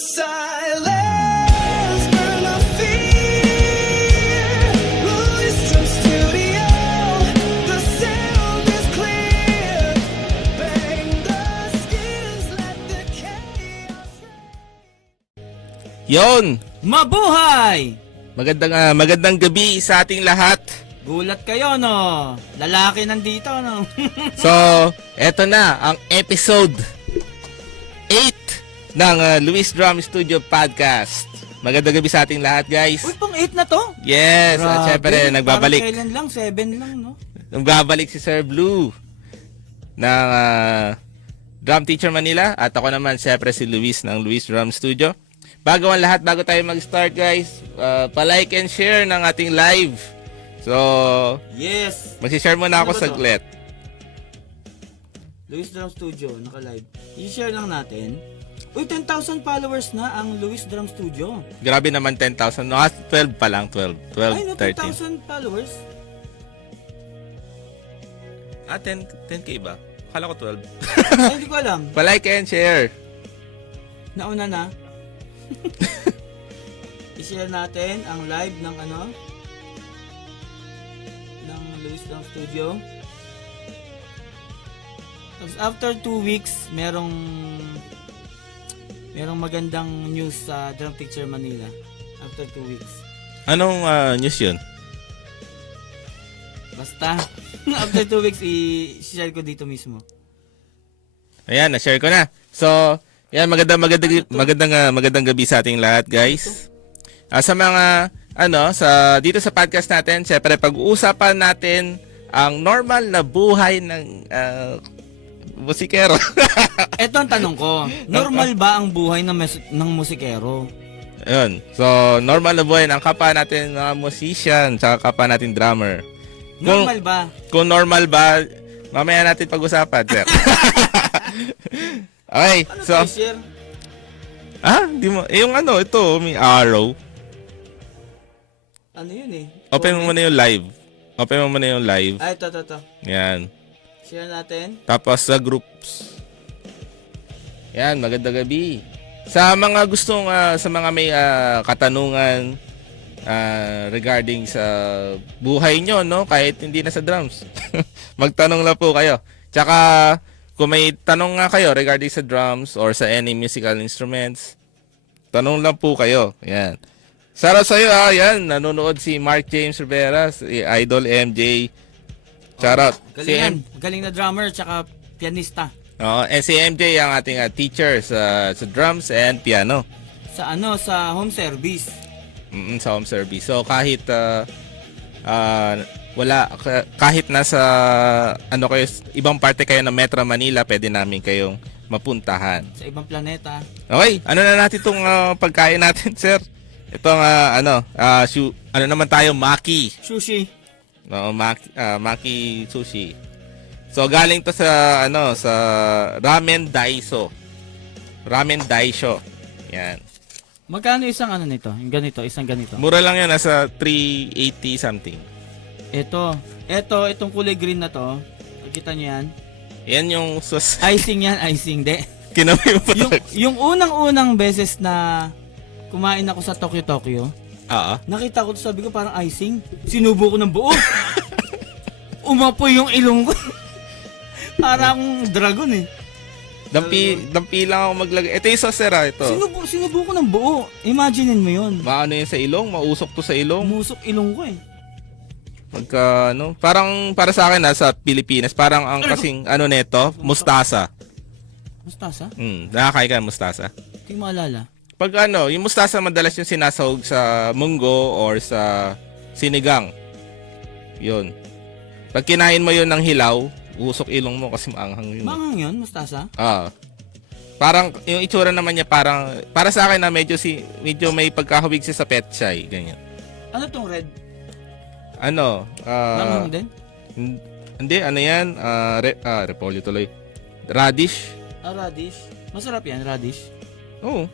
silence, burn the fear. Louis Drum Studio, the sound is clear. Bang the skills, let the chaos reign. Yon! Mabuhay! Magandang gabi sa ating lahat. Gulat kayo, no? Lalaki nandito, no? So, eto na ang episode 8 ng Luis Drum Studio Podcast. Magandang gabi sa ating lahat, guys. Uy, pang 8 na to? Yes, at Grabe, syempre nagbabalik. Parang kailan lang, 7 lang, no? Nagbabalik si Sir Blue ng Drum Teacher Manila at ako naman syempre si Luis ng Luis Drum Studio. Bago ang lahat, bago tayo mag-start, guys, pa-like and share ng ating live. So, Yes! mag-share muna ako Ano ba to? saglit. Luis Drum Studio, naka-live. I-share lang natin. Uy, 10,000 followers na ang Luis Drum Studio. Grabe naman 10,000. No, 12 pa lang. 12, Ay, no, 13. 10,000 followers. 10K ba? Akala ko 12. Ay, hindi ko alam. Pa-like and share. Nauna na. I-share natin ang live ng ng Luis Drum Studio. Tapos after 2 weeks, merong magandang news sa Drum Teacher Manila. After 2 weeks. Anong news yun? Basta, after 2 weeks, i-share ko dito mismo. Ayan, na-share ko na. So, yan, magandang gabi sa ating lahat, guys. Sa mga, dito sa podcast natin, syempre, pag-uusapan natin ang normal na buhay ng musikero. Eto ang tanong ko, normal ba ang buhay ng musikero? Ayun. So, normal na buhay ng kapwa natin mga musician, tsaka kapwa natin drummer. Normal ba? Kung normal ba, mamaya natin pag-usapan, sir. Okay, Ano so, i-share? di mo, ito, may arrow. Ano yun eh? Open mo muna yung live. Open mo muna yung live. Ay, ito. Yan. Share natin. Tapos sa groups. Yan, magandang gabi. Sa mga gustong, sa mga may katanungan regarding sa buhay nyo, no? Kahit hindi na sa drums. Magtanong lang po kayo. Tsaka, kung may tanong nga kayo regarding sa drums or sa any musical instruments, tanong lang po kayo. Yan. Sara sa'yo yan. Nanonood si Mark James Rivera, si Idol MJ. Charot. Galing galing na drummer tsaka pianista. And si MJ ang ating teacher sa drums and piano. Sa home service. Sa home service. So kahit kahit nasa kayo, ibang parte kayo ng Metro Manila, pwede namin kayong mapuntahan. Sa ibang planeta. Okay, na natin itong pagkain natin, sir? Itong naman tayo, maki. Sushi. No, maki sushi. So galing to sa sa Ramen Daisho. Ramen Daisho. Yan. Magkano isang nito? Yung ganito, isang ganito. Mura lang yan, nasa 380 something. Itong kulay green na to. Nakita niyo yan? Yan yung sauce. Icing yan, icing. De. Kinabi mo pa. yung unang beses na kumain ako sa Tokyo. Ah. Nakita ko to, sabi ko parang icing. Sinubo ko ng buo. Umapoy yung ilong ko. Parang dragon eh. Dampi lang ako maglagay. Ito yung sauce, sir, ito. Sinubo ko ng buo. Imaginein mo yun. Maano yun sa ilong? Mausok to sa ilong? Umusok ilong ko eh. Parang para sa akin sa Pilipinas, parang ang kasing neto, mustasa. Mustasa? Nakakain ka ng mustasa? Hindi ko maalala. Pag yung mustasa madalas yung sinasahog sa munggo or sa sinigang. Yun. Pag kinain mo yun ng hilaw, usok ilong mo kasi maanghang yun. Manghang yun, mustasa? Parang yung itsura naman niya para sa akin na medyo may pagkahawig siya sa petchay, ganyan. Ano tong red? Manghang din? Hindi, yan? Repolyo tuloy. Radish. Radish. Masarap yan, radish. Oo.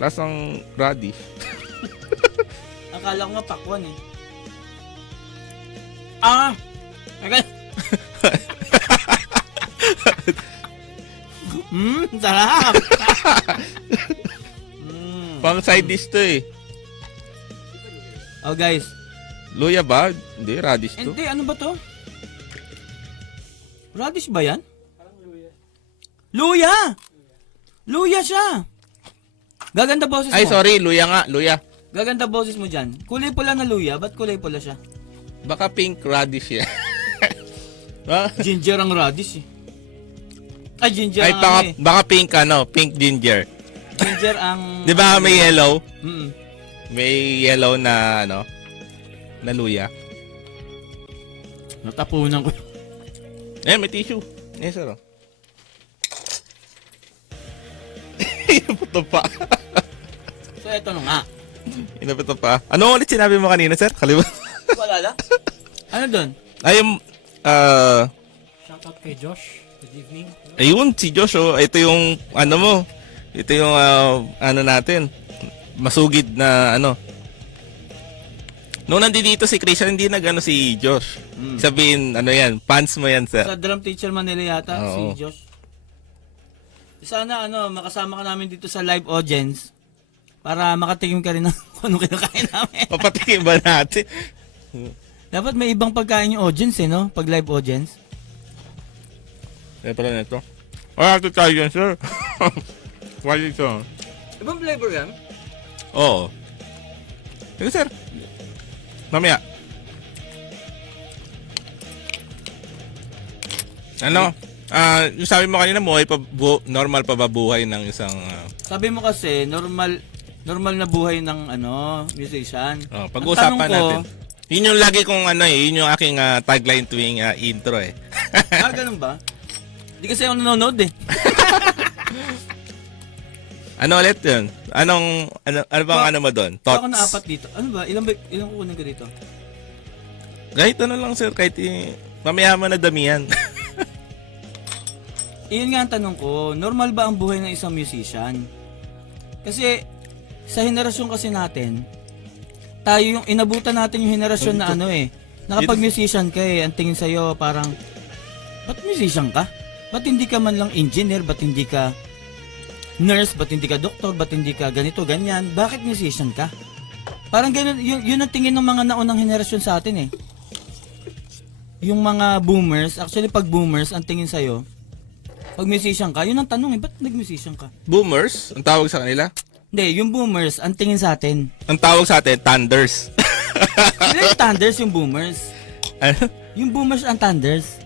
Lasang radish. Akala ko nga pakwan eh. Ah! Okay. Sarap! Pang side dish to eh. Oh guys, Luya ba? Hindi, radish to. hindi, ano ba to? Radish ba yan? Luya! Luya siya! Gaganda boses mo. Ay, sorry, luya nga, luya. Gaganda boses mo dyan. Kulay pula na luya, ba't kulay pula siya? Baka pink radish yan. Ah, Ginger ang radish eh. Ay, ginger Ay, ang ano eh. baka pink pink ginger. Ginger ang... Di ba may yellow? Mm-mm. May yellow na na luya. Natapunan ko. Eh, may tissue. Yes, sir. Ito pa. So, eto na nga. Ito pa. Ano ulit sinabi mo kanina, sir? Kalimutan. Wala lang? Ano doon? Ay, Shoutout kay Josh. Good evening. ayun, si Josh, oh. Ito yung, ano mo. Ito yung, ano natin. Masugid na, Nung nandito si Christian, hindi si Josh. Sabihin, yan, fans mo yan, sir. Sa drum teacher Manila yata, Oo. si Josh. Sana, makasama ka namin dito sa live audience para makatikim ka rin ng kung anong kinakain namin. Papatikin ba natin? Dapat may ibang pagkain yung audience no? Pag live audience. Ito na ito. Ito tayo yan, sir. Why ito? Ibang flavor yan? Oo. Ito, sir. Mamaya. Yung sabi mo kanina, normal pa ba buhay ng isang... Sabi mo kasi, normal na buhay ng musician. pag-uusapan Ang tanong ko, natin. Yun yung lagi kong yun yung aking tagline tuwing intro eh. ganun ba? Di kasi ako nanonood eh. Ano ulit yun? Ano bang ano mo doon? Ako Thoughts? na apat dito. Ano ba? Ilang kukunin ko dito? Kahit lang sir, mamaya mo na damihan. Iyon nga ang tanong ko, normal ba ang buhay ng isang musician? Kasi sa henerasyon kasi natin, tayo yung inabutan natin yung henerasyon na nakapag-musician ka ang tingin sa'yo parang, ba't musician ka? Ba't hindi ka man lang engineer? Ba't hindi ka nurse? Ba't hindi ka doktor? Ba't hindi ka ganito, ganyan? Bakit musician ka? Parang ganun, yun ang tingin ng mga naunang henerasyon sa atin eh. Yung mga boomers, actually pag boomers, ang tingin sa'yo, pag musician ka, yun ang tanong ba't nag-musician ka? Boomers? Ang tawag sa kanila? Hindi, yung boomers, ang tingin sa atin. Ang tawag sa atin, thunders. Sila yung thunders, yung boomers. Ano? Yung boomers ang thunders.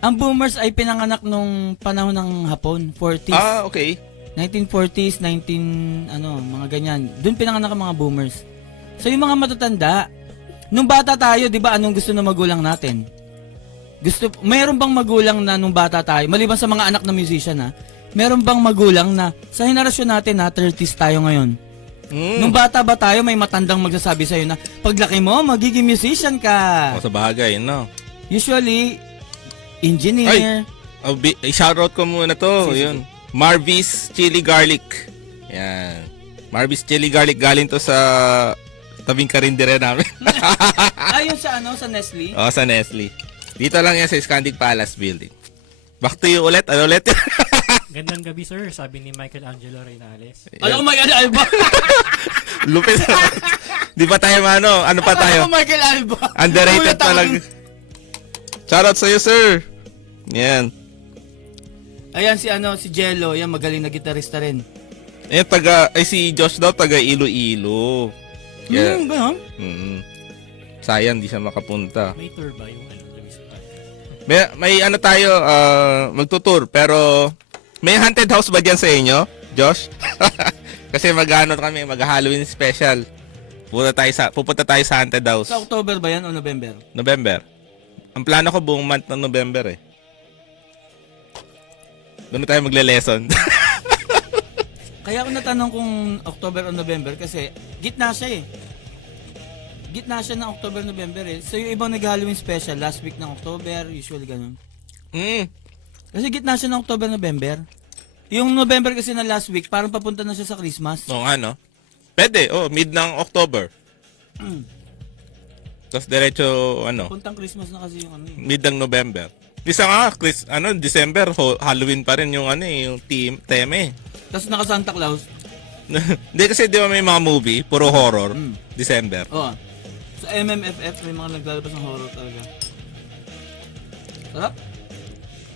Ang boomers ay pinanganak nung panahon ng Hapon, 40s. Okay. 1940s, mga ganyan. Doon pinanganak ang mga boomers. So yung mga matatanda, nung bata tayo, di ba, anong gusto ng magulang natin? Mayroon bang magulang na nung bata tayo, maliban sa mga anak na musician mayroon bang magulang na sa henerasyon natin 30s tayo ngayon? Nung bata ba tayo, may matandang magsasabi sa'yo na paglaki mo, magiging musician ka. Sa bagay, no? Usually, engineer. I-shoutout ko muna to. Sige, Yun. Marvis Chili Garlic. Yan. Marvis Chili Garlic. Galing to sa tabing karindere namin. Ayun sa sa Nestle. Sa Nestle. Dito lang yan sa Scandic Palace Building. Back to you ulit. Ano ulit? Gandang gabi, sir. Sabi ni Michael Angelo Reynales. Alam ko Michael Alba. Lupit. Di ba tayo ano pa tayo? Alam ko Michael Alba. Underrated talaga. Shoutout sa'yo, sir. Yan. Ayan si Jello, yan magaling na gitarista rin. Si Josh daw, taga Iloilo. Yeah. Ganun? Sayang, di siya makapunta. May tour ba yung Luisita? May tayo, magtutour, pero may haunted house ba dyan sa inyo, Josh? Kasi mag-Halloween special. Pupunta tayo sa haunted house. Sa October ba yan o November? November. Ang plano ko buong month ng November eh. Doon na tayo magle-lesson. Kaya ako natanong kung October o November kasi gitna siya eh. Gitna siya ng October, November eh. So yung ibang nag-Halloween special, last week ng October, usually ganun. Kasi gitna siya ng October, November. Yung November kasi na last week, parang papunta na siya sa Christmas. Oo nga, no? Pwede, mid ng October. Tapos diretso, Puntang Christmas na kasi yung mid ng November. Isa nga, December, Halloween pa rin yung yung theme eh. Tapos naka Santa Claus. Hindi kasi di ba may mga movie, puro horror, Mm. December. Oo. Sa MMFF, may mga naglalabas ng horror talaga. Sarap.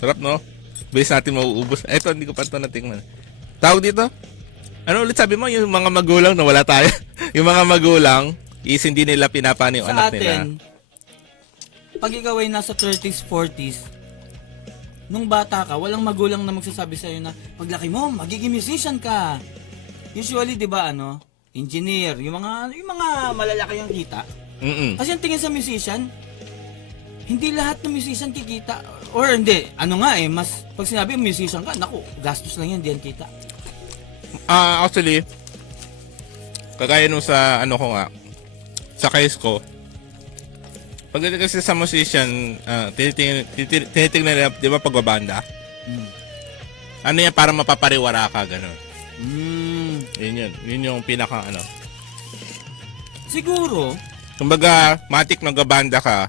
Sarap, no? Bilis natin mauubos. Eto, hindi ko pa ito natingnan. Tawag dito? Ano ulit sabi mo? Yung mga magulang na wala tayo. Yung mga magulang, is hindi nila pinapano yung Sa anak nila. atin, pag ikaw ay nasa 30s, 40s, nung bata ka, walang magulang na magsasabi sa'yo na, paglaki mo, magiging musician ka. Usually, di ba, engineer, yung mga malalaki ang kita. Mm-mm. Kasi ang tingin sa musician, hindi lahat ng musician kikita. Or hindi, mas pag sinabi musician ka, naku, gastos lang yan, di yan kita. Actually, kagaya nung sa ko nga, sa case ko, pagdating kasi sa musician, tinitingnan nila, di ba, pagbabanda? Mm. Ano yan, para mapapariwara ka, gano'n. Yun yung pinaka, Siguro, kumbaga, matik nagbabanda ka,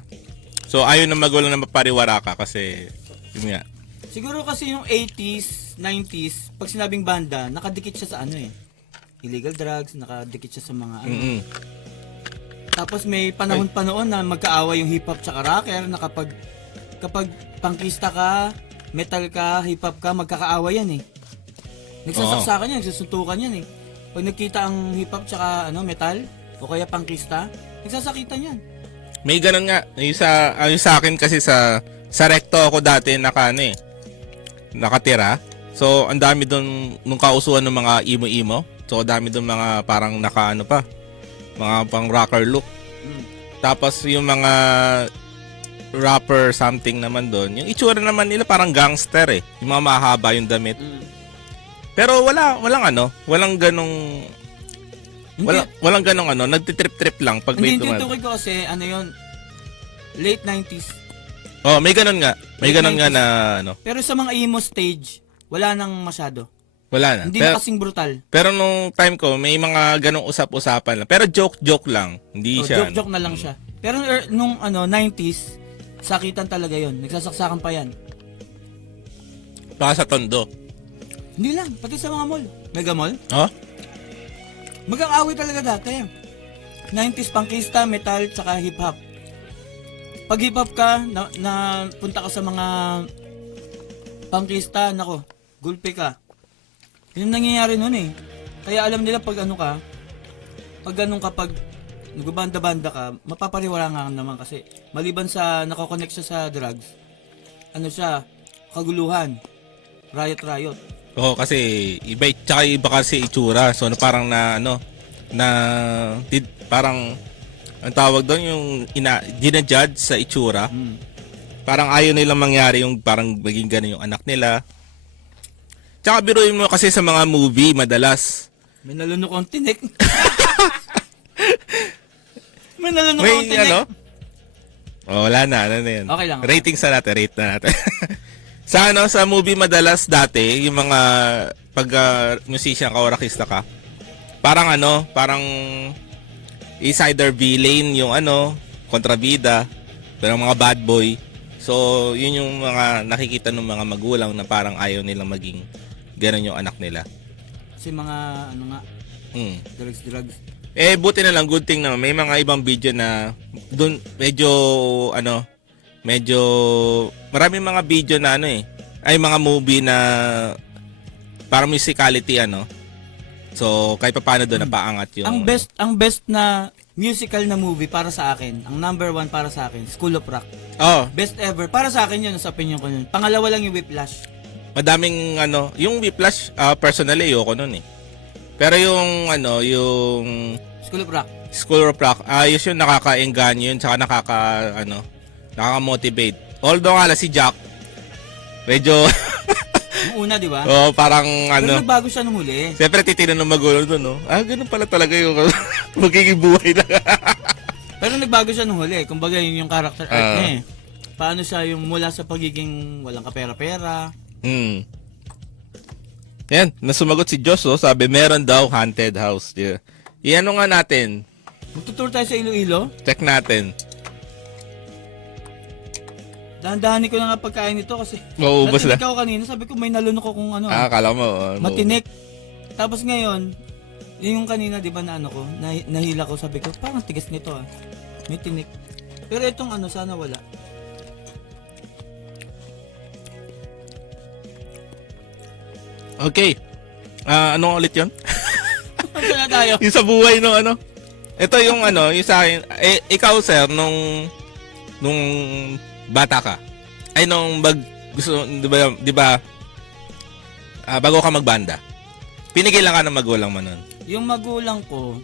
so ayaw na magulang na mapariwara ka kasi, yun nga. siguro kasi yung 80s, 90s, pag sinabing banda, nakadikit siya sa illegal drugs, nakadikit siya sa mga Mm-mm. Tapos may panahon pa noon na magkaaway yung hip-hop tsaka rocker na kapag pangkista ka, metal ka, hip-hop ka, magkakaaway yan eh. Nagsasaksakan yan, nagsusuntukan yan eh. Pag nagkita ang hip-hop tsaka metal, o kaya pangkista, nagsasakitan yan. May ganun nga, yung sa akin kasi sa recto ako dati nakatira. So, ang dami doon nung kausuhan ng mga emo-emo. So, dami doon mga parang mga pang rocker look. Tapos yung mga rapper something naman doon, yung itsura naman nila parang gangster eh. Yung mga mahaba yung damit. Pero walang ganong nagtitrip-trip lang pag may Hindi, tumal. tinutukoy ko kasi yun, late 90s. Oh, may ganun nga. May ganun nga na Pero sa mga emo stage, wala nang masyado. wala na. Hindi na kasing brutal. Pero nung time ko, may mga ganong usap-usapan lang. Pero joke lang. Hindi siya. Joke na lang siya. Pero nung 90s, sakitan talaga yon. Nagsasaksakan pa yan. Baka sa tondo. Hindi lang, pati sa mga mall. Mega mall? Oh? Mag-aaway talaga dati. 90s pangkista, metal, tsaka hip-hop. Pag hip-hop ka, na punta ka sa mga pangkista, nako, gulpi ka. Yun ang nangyayari nun eh. Kaya alam nila pag kapag nagbabanda-banda ka, mapapariwala nga naman kasi maliban sa nako-connect siya sa drugs, kaguluhan, riot. Oo, kasi tsaka iba kasi itsura. So parang parang ang tawag doon yung dinajudge sa itsura. Parang ayaw nilang mangyari yung parang maging ganun yung anak nila. Tsaka biruin mo kasi sa mga movie madalas. May nalunok akong tinik. May nalunok akong tinik. Oh, wala na. Ano na yan? Okay lang. Ratings na natin. Rate na natin. sa movie madalas dati, yung mga pag musician ka o rockista ka, parang is either villain yung kontrabida, pero mga bad boy. So, yun yung mga nakikita ng mga magulang na parang ayaw nilang maging ganun yung anak nila. Kasi mga drugs. Buti na lang, good thing na may mga ibang video na doon medyo maraming mga video na ay mga movie na parang musicality So, kahit paano doon napaangat yung Ang best na musical na movie para sa akin, ang number 1 para sa akin, School of Rock. Oh, Best ever. Para sa akin yun, sa opinion ko yun. Pangalawa lang yung Whiplash. madaming yung Whiplash personally ayoko noon eh. Pero yung School of Rock. School of Rock, ayos yun, nakaka-engganyo yun, tsaka nakaka-motivate. Although nga si Jack, medyo, Yung una, di ba? parang Pero nagbago siya nung huli. siyempre titinan ng magulang doon, no? Ganun pala talaga yung magiging buhay na. Pero nagbago siya nung huli. Kumbaga yun yung character arc niya eh. Paano siya yung mula sa pagiging walang kapera-pera. Yan, nasumagot si Joss, sabi meron daw haunted house. Yeah. Iano nga natin, Magtutour tayo sa Iloilo. check natin. Dahan-dahanin ko na nga pagkain nito kasi Mauubos na. natinik ako kanina. Sabi ko may nalunok akong Akala mo. matinik. Tapos ngayon, Yung kanina, di ba, na ano ko, nahila ko, sabi ko, parang tigas nito ah. May tinik. Pero itong ano, sana wala. Okay. Ano ulit yun? Saan na tayo? Yung sa buhay no ano. Ito yung ano, yung sa akin. Ikaw sir, nung bata ka. Ay nung gusto, di ba bago ka magbanda. Pinigilan ka ng magulang mo nun. Yung magulang ko,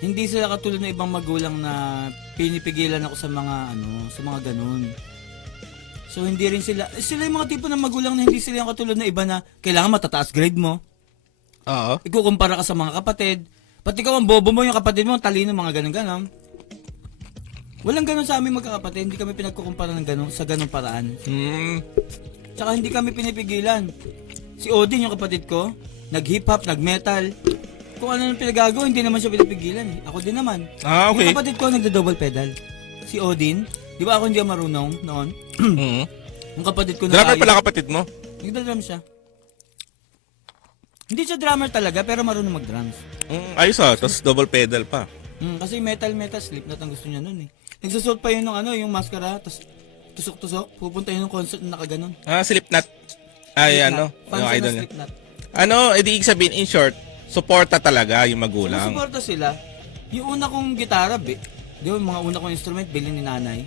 hindi sila katulad ng ibang magulang na pinipigilan ako sa mga ano, sa mga ganun. So hindi rin sila yung mga tipo ng magulang na hindi sila yung katulad na iba na kailangan matataas grade mo. Oo. Ikukumpara ka sa mga kapatid. Pati ikaw ang bobo mo, yung kapatid mo, ang talino, mga ganun-ganon. Walang ganun sa aming magkakapatid, hindi kami pinagkukumpara ng ganun, sa ganung paraan. Tsaka hindi kami pinipigilan. Si Odin, yung kapatid ko, nag-hip-hop, nag-metal. Kung ano yung pinagagawa, hindi naman siya pinipigilan. Ako din naman. Ah, okay. Yung kapatid ko, nagda-double pedal. Si Odin, di ba ako hindi marunong noon? Yung kapatid ko Drummer pala kapatid mo. Nagda-drum siya. Hindi siya drummer talaga, pero marunong mag-drums. Ayos tapos double pedal pa. Kasi metal Slipknot ang gusto niya noon eh. Nagsusuot pa yun ng ano, yung maskara, tapos tusok-tusok, pupunta yun ng concert na nakaganon. Slipknot. Ay, ano, Fans yung siya idol ng niya. Slipknot. Ano, edi ibig sabihin, in short, suporta talaga yung magulang. Suporta sila. Yung una kong gitara, di ba, mga una kong instrument, bilhin ni nanay.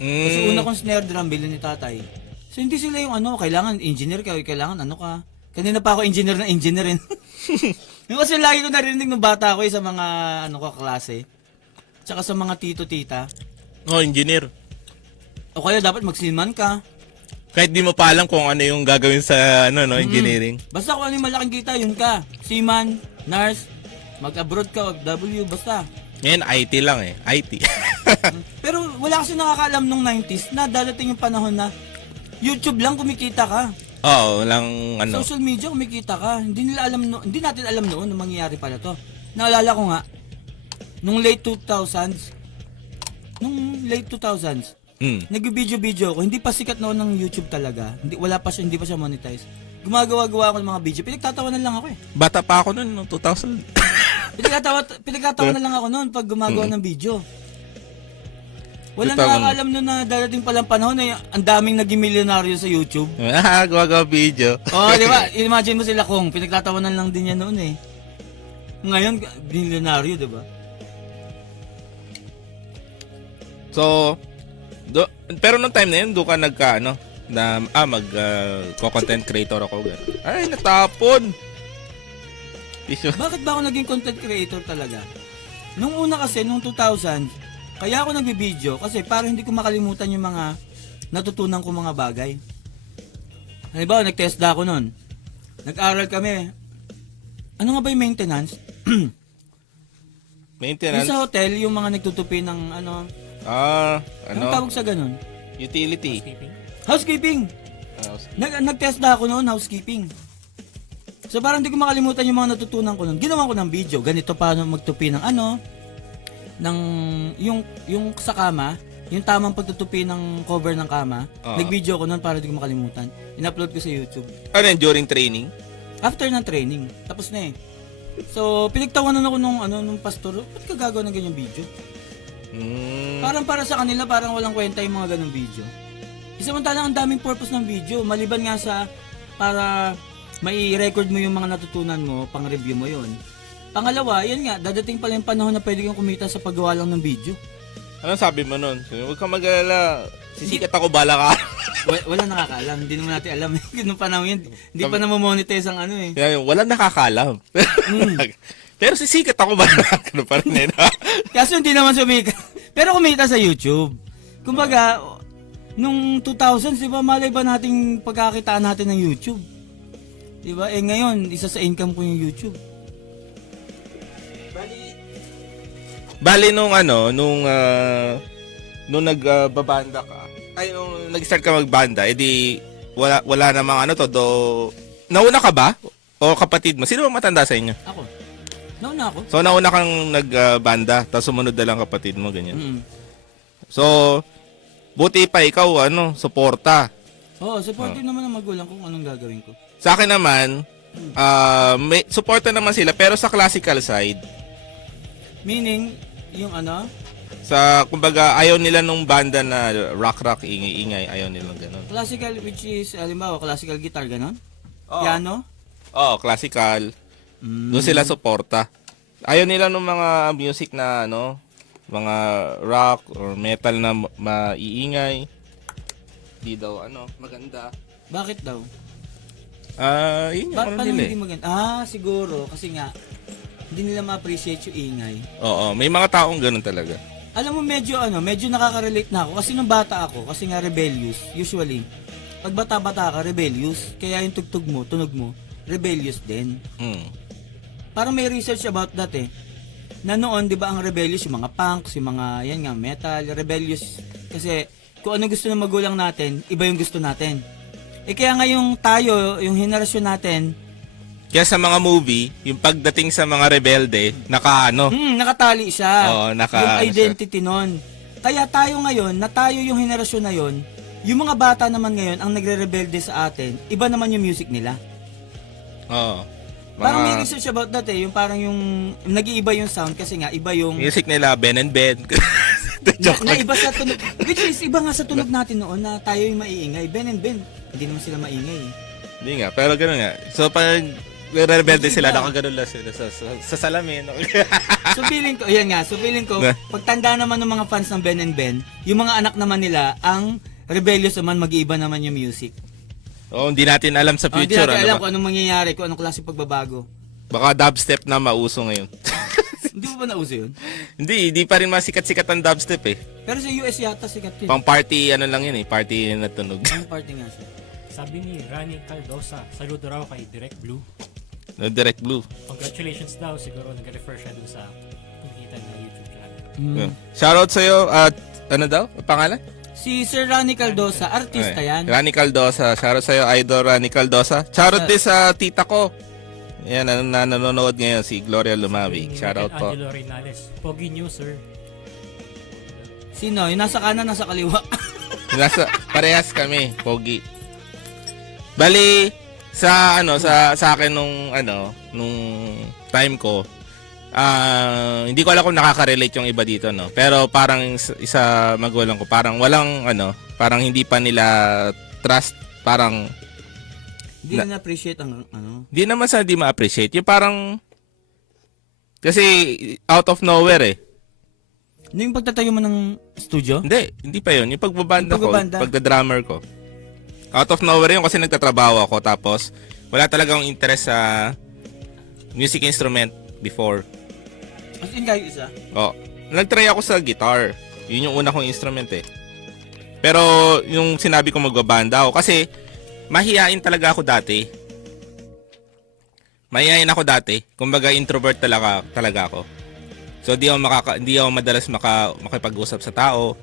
Kasi una kong snare drum, bilhin ni tatay. So hindi sila yung ano, kailangan engineer ka, kailangan ano ka. Kanina pa ako engineer na engineerin. Yung kasi lagi ko narinig nung bata ako sa mga ano ko klase. Tsaka sa mga tito-tita. Engineer. O kaya dapat magsilman ka. Kahit di mo pa alam kung ano yung gagawin sa engineering. Basta kung ano yung malaking kita, yun ka. Seaman, nurse, mag-abroad ka, W, basta. Ngayon, IT lang eh. IT. Pero wala kasi nakakaalam nung 90s na dadating yung panahon na YouTube lang kumikita ka. Oo, walang ano. Social media kumikita ka. Hindi natin alam noon na mangyayari pala to. Naalala ko nga, nung late 2000s, nag-video-video ako. Hindi pa sikat noon ng YouTube talaga. Hindi pa siya monetize. Gumagawa-gawa ako ng mga video. Pinagtatawanan lang ako eh. Bata pa ako noon, no, 2000. Pinagtatawanan lang ako noon pag gumagawa ng video. Wala Tama. nakakaalam nun na darating palang panahon na ang daming naging milyonaryo sa YouTube. Gawa video. Di ba? Imagine mo sila kung pinagtatawanan lang din yan noon eh. Ngayon, milyonaryo, di ba? So, pero nung time na yun, doon ka content creator ako. Ay, natapon. Bakit ba ako naging content creator talaga? Nung una kasi, nung 2000, kaya ako nagbibideo kasi para hindi ko makalimutan yung mga natutunan ko mga bagay. Halimbawa, nag-TESDA ako nun. Nag-aral kami. Ano nga ba yung maintenance? Yung Maintenance. sa hotel, yung mga nagtutupi ng ano. Anong Ano? tawag sa ganun? Utility. Housekeeping. Nag-TESDA ako noon, housekeeping. So parang hindi ko makalimutan yung mga natutunan ko noon. Ginawa ko ng video. Ganito paano magtupi ng ano. Yung sa kama, yung tamang pagtutupi ng cover ng kama. Nag-video ko noon para hindi ko makalimutan. In-upload ko sa YouTube. Ano yun, during training? After ng training, tapos na eh. So, pinagtawanan ako nung pastor, ba't ka gagawa ng ganyang video? Parang para sa kanila, parang walang kwenta yung mga ganong video. Samantalang ang daming purpose ng video, maliban nga sa para mai-record mo yung mga natutunan mo, pang-review mo yon. Pangalawa, yan nga, dadating pala yung panahon na pwede kang kumita sa paggawa lang ng video. Anong sabi mo nun? Huwag kang mag-alala. Sisikat ako, bala ka. Wala nakakaalam, hindi naman natin alam. Ganun panahon yun, hindi pa namamonetize ang ano eh. Wala nakakalam. Pero sisikat ako, bala ka. Ano pa rin eh. Kaso hindi naman sumikat. Pero kumita sa YouTube. Kumbaga, nung 2000s, di ba, malay ba nating pagkakitaan natin ng YouTube? Di ba? Ngayon, isa sa income ko yung YouTube. Bali nung nagbabanda ka, nung nag-start ka magbanda, edi wala namang nauna ka ba? O kapatid mo? Sino ba matanda sa inyo? Ako. Nauna ako. So nauna kang nagbanda, tapos sumunod na lang kapatid mo, ganyan. So, buti pa ikaw, suporta. Oo, supportive naman ang magulang kung anong gagawin ko. Sa akin naman, may suporta naman sila pero sa classical side. Meaning, yung ano? Sa kumbaga ayaw nila nung banda na rock ingay-ingay, ayaw nila ganun. Classical, which is, halimbawa, classical guitar, ganon? Oo. Piano? Oh, classical. Doon sila suporta. Ayaw nila nung mga music na ano, mga rock or metal na maiingay. Di daw ano, maganda. Bakit daw? Yun yung ano Paano nila hindi eh. maganda? Siguro, kasi nga, hindi nila ma-appreciate yung ingay. Oo, may mga taong ganun talaga. Alam mo, medyo nakaka-relate na ako. Kasi nung bata ako, kasi nga rebellious, usually, pag bata-bata ka, rebellious. Kaya yung tugtog mo, tunog mo, rebellious din. Parang may research about that eh. Na noon, di ba ang rebellious, yung mga punks, yung mga, yan nga, metal, rebellious. Kasi, kung ano gusto ng magulang natin, iba yung gusto natin. Kaya ngayong tayo, yung henerasyon natin, Kaya sa mga movie, yung pagdating sa mga rebelde, nakatali siya. Oo, yung identity nun. Kaya tayo ngayon, na tayo yung henerasyon na yon, yung mga bata naman ngayon, ang nagre-rebelde sa atin, iba naman yung music nila. Oo. Parang may research about that eh, yung parang yung nag-iiba yung sound kasi nga iba yung Music nila, Ben and Ben. Joke na lang. iba sa tunog. Which is iba nga sa tunog natin noon na tayo yung maiingay. Ben and Ben, hindi naman sila maingay eh. Hindi nga, pero gano'n nga. So, pag rebelde sila, Iba. nakagano'n lang sila sa salamin. So feeling ko, yan nga, so feeling ko, Na? pagtanda naman ng mga fans ng Ben and Ben, yung mga anak naman nila, ang rebellious naman, mag-iiba naman yung music. Oo, hindi natin alam sa Hindi future. natin Ano alam ba? kung anong mangyayari, kung anong klase pagbabago. Baka dubstep na mauso ngayon. Hindi mo ba nauso yun? Hindi pa rin masikat-sikat ang dubstep eh. Pero sa US yata sikat yun. Pang party, ano lang yun eh. Party na tunog. Ang party nga siya. Sabi ni Rani Caldosa, saludo raw kay Direct Blue. No, Direct Blue. Congratulations daw, siguro nag-refer siya dun sa kumikita na YouTube channel. Yeah. Shoutout sa'yo at ano daw? Pangalan? Si Sir Rani Caldosa, artista yan. Rani Caldosa. Shoutout sa'yo, Idol Rani Caldosa. Shoutout din sa tita ko. Yan, nanonood ngayon si Gloria Lumawig. Shoutout po. Angelo Reynales, Pogi News, sir. Sino? Yung nasa kanan, nasa kaliwa. Parehas kami, Pogi. Bali, sa akin nung time ko, hindi ko alam kung nakaka-relate yung iba dito, no. Pero parang isa magulang ko, parang walang parang hindi pa nila trust, parang Hindi na appreciate ang di naman sa di ma-appreciate. Yung parang kasi out of nowhere eh. Yung pagtatayo mo ng studio? Hindi pa yun. Yung pagbabanda ko, Pagbabanda. pagda-drummer ko. Out of nowhere yun kasi nagtatrabaho ako tapos wala talagang interest sa music instrument before. As in kayo isa? Nag-try ako sa guitar. Yun yung una kong instrument eh. Pero yung sinabi ko magbabanda ako kasi mahihain talaga ako dati. Kumbaga introvert talaga ako. So di ako madalas makipag-usap sa tao.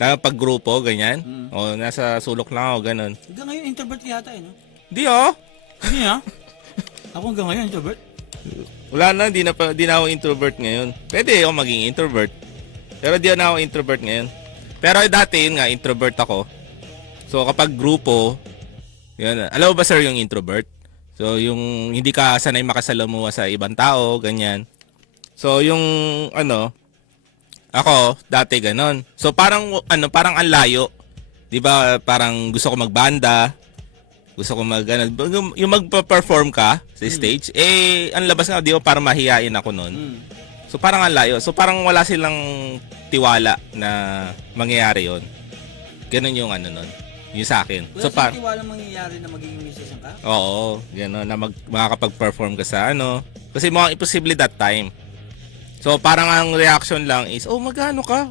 Lalo pag grupo, ganyan. O nasa sulok lang ako, ganun. Hanggang ngayon, introvert yata eh, no? Di oh. Hindi ha? Ako hanggang ngayon, introvert. Wala na, di na ako introvert ngayon. Pwede ako maging introvert. Pero di na ako introvert ngayon. Pero dati, yun nga, introvert ako. So kapag grupo, yun, alam mo ba sir yung introvert? So yung hindi ka sanay makasalamuha sa ibang tao, ganyan. So yung ako dati ganon. So parang ang layo. 'Di ba? Parang gusto ko magbanda. Gusto ko yung magpa-perform ka sa stage, ang labas nga, 'di ba, parang mahihain ako noon. So parang ang layo. So parang wala silang tiwala na mangyayari 'yon. Ganon yung noon. Yung sa akin. Wala So siyang tiwalang mangyayari na magiging musician ka? Oo, gano'n na makakapag-perform ka sa kasi mukhang imposible that time. So parang ang reaction lang is, magano ka?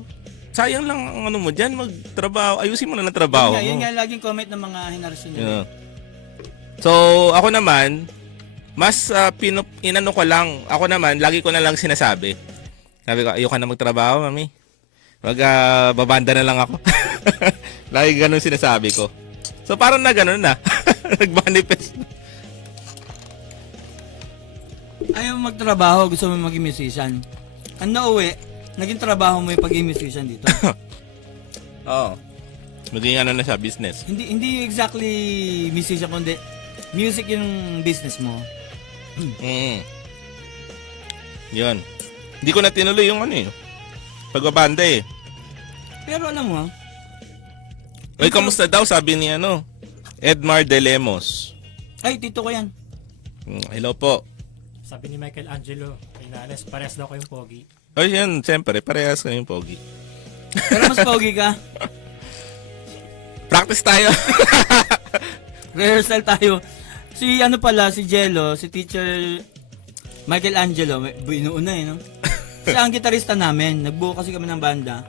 Sayang lang ang mo diyan, magtrabaho. Ayusin mo na ng trabaho mo. Yun nga laging comment ng mga henerasyon nila. Yeah. So ako naman, mas inano ko lang. Ako naman, lagi ko na lang sinasabi. Sabi ko, ayoko na magtrabaho, mami. Babanda na lang ako. Lagi ganun sinasabi ko. So parang na ganun na. Nag-manifest. Ayaw mo magtrabaho, gusto mo maging musician. Ang nauwi, naging trabaho mo yung pagiging musician dito. Oo. Maging na siya, business. hindi exactly musician, kundi music yung business mo. Mm. Yun. Hindi ko na tinuloy yung ano eh. Pagbabanda eh. Pero alam mo, Uy, kamusta daw? Sabi ni ano, Edmar De Lemos. ay, tito ko yan. Hello po. Sabi ni Michael Angelo, kay Nales, parehas daw kayong pogi. Ay, yan. Siyempre, parehas kayong pogi. Pero mas pogi ka. Practice tayo. Rehearsal tayo. Si ano pala, si Jello, si teacher Michael Angelo, binuuna eh, no? Siya ang gitarista namin. Nagbuo kasi kami ng banda.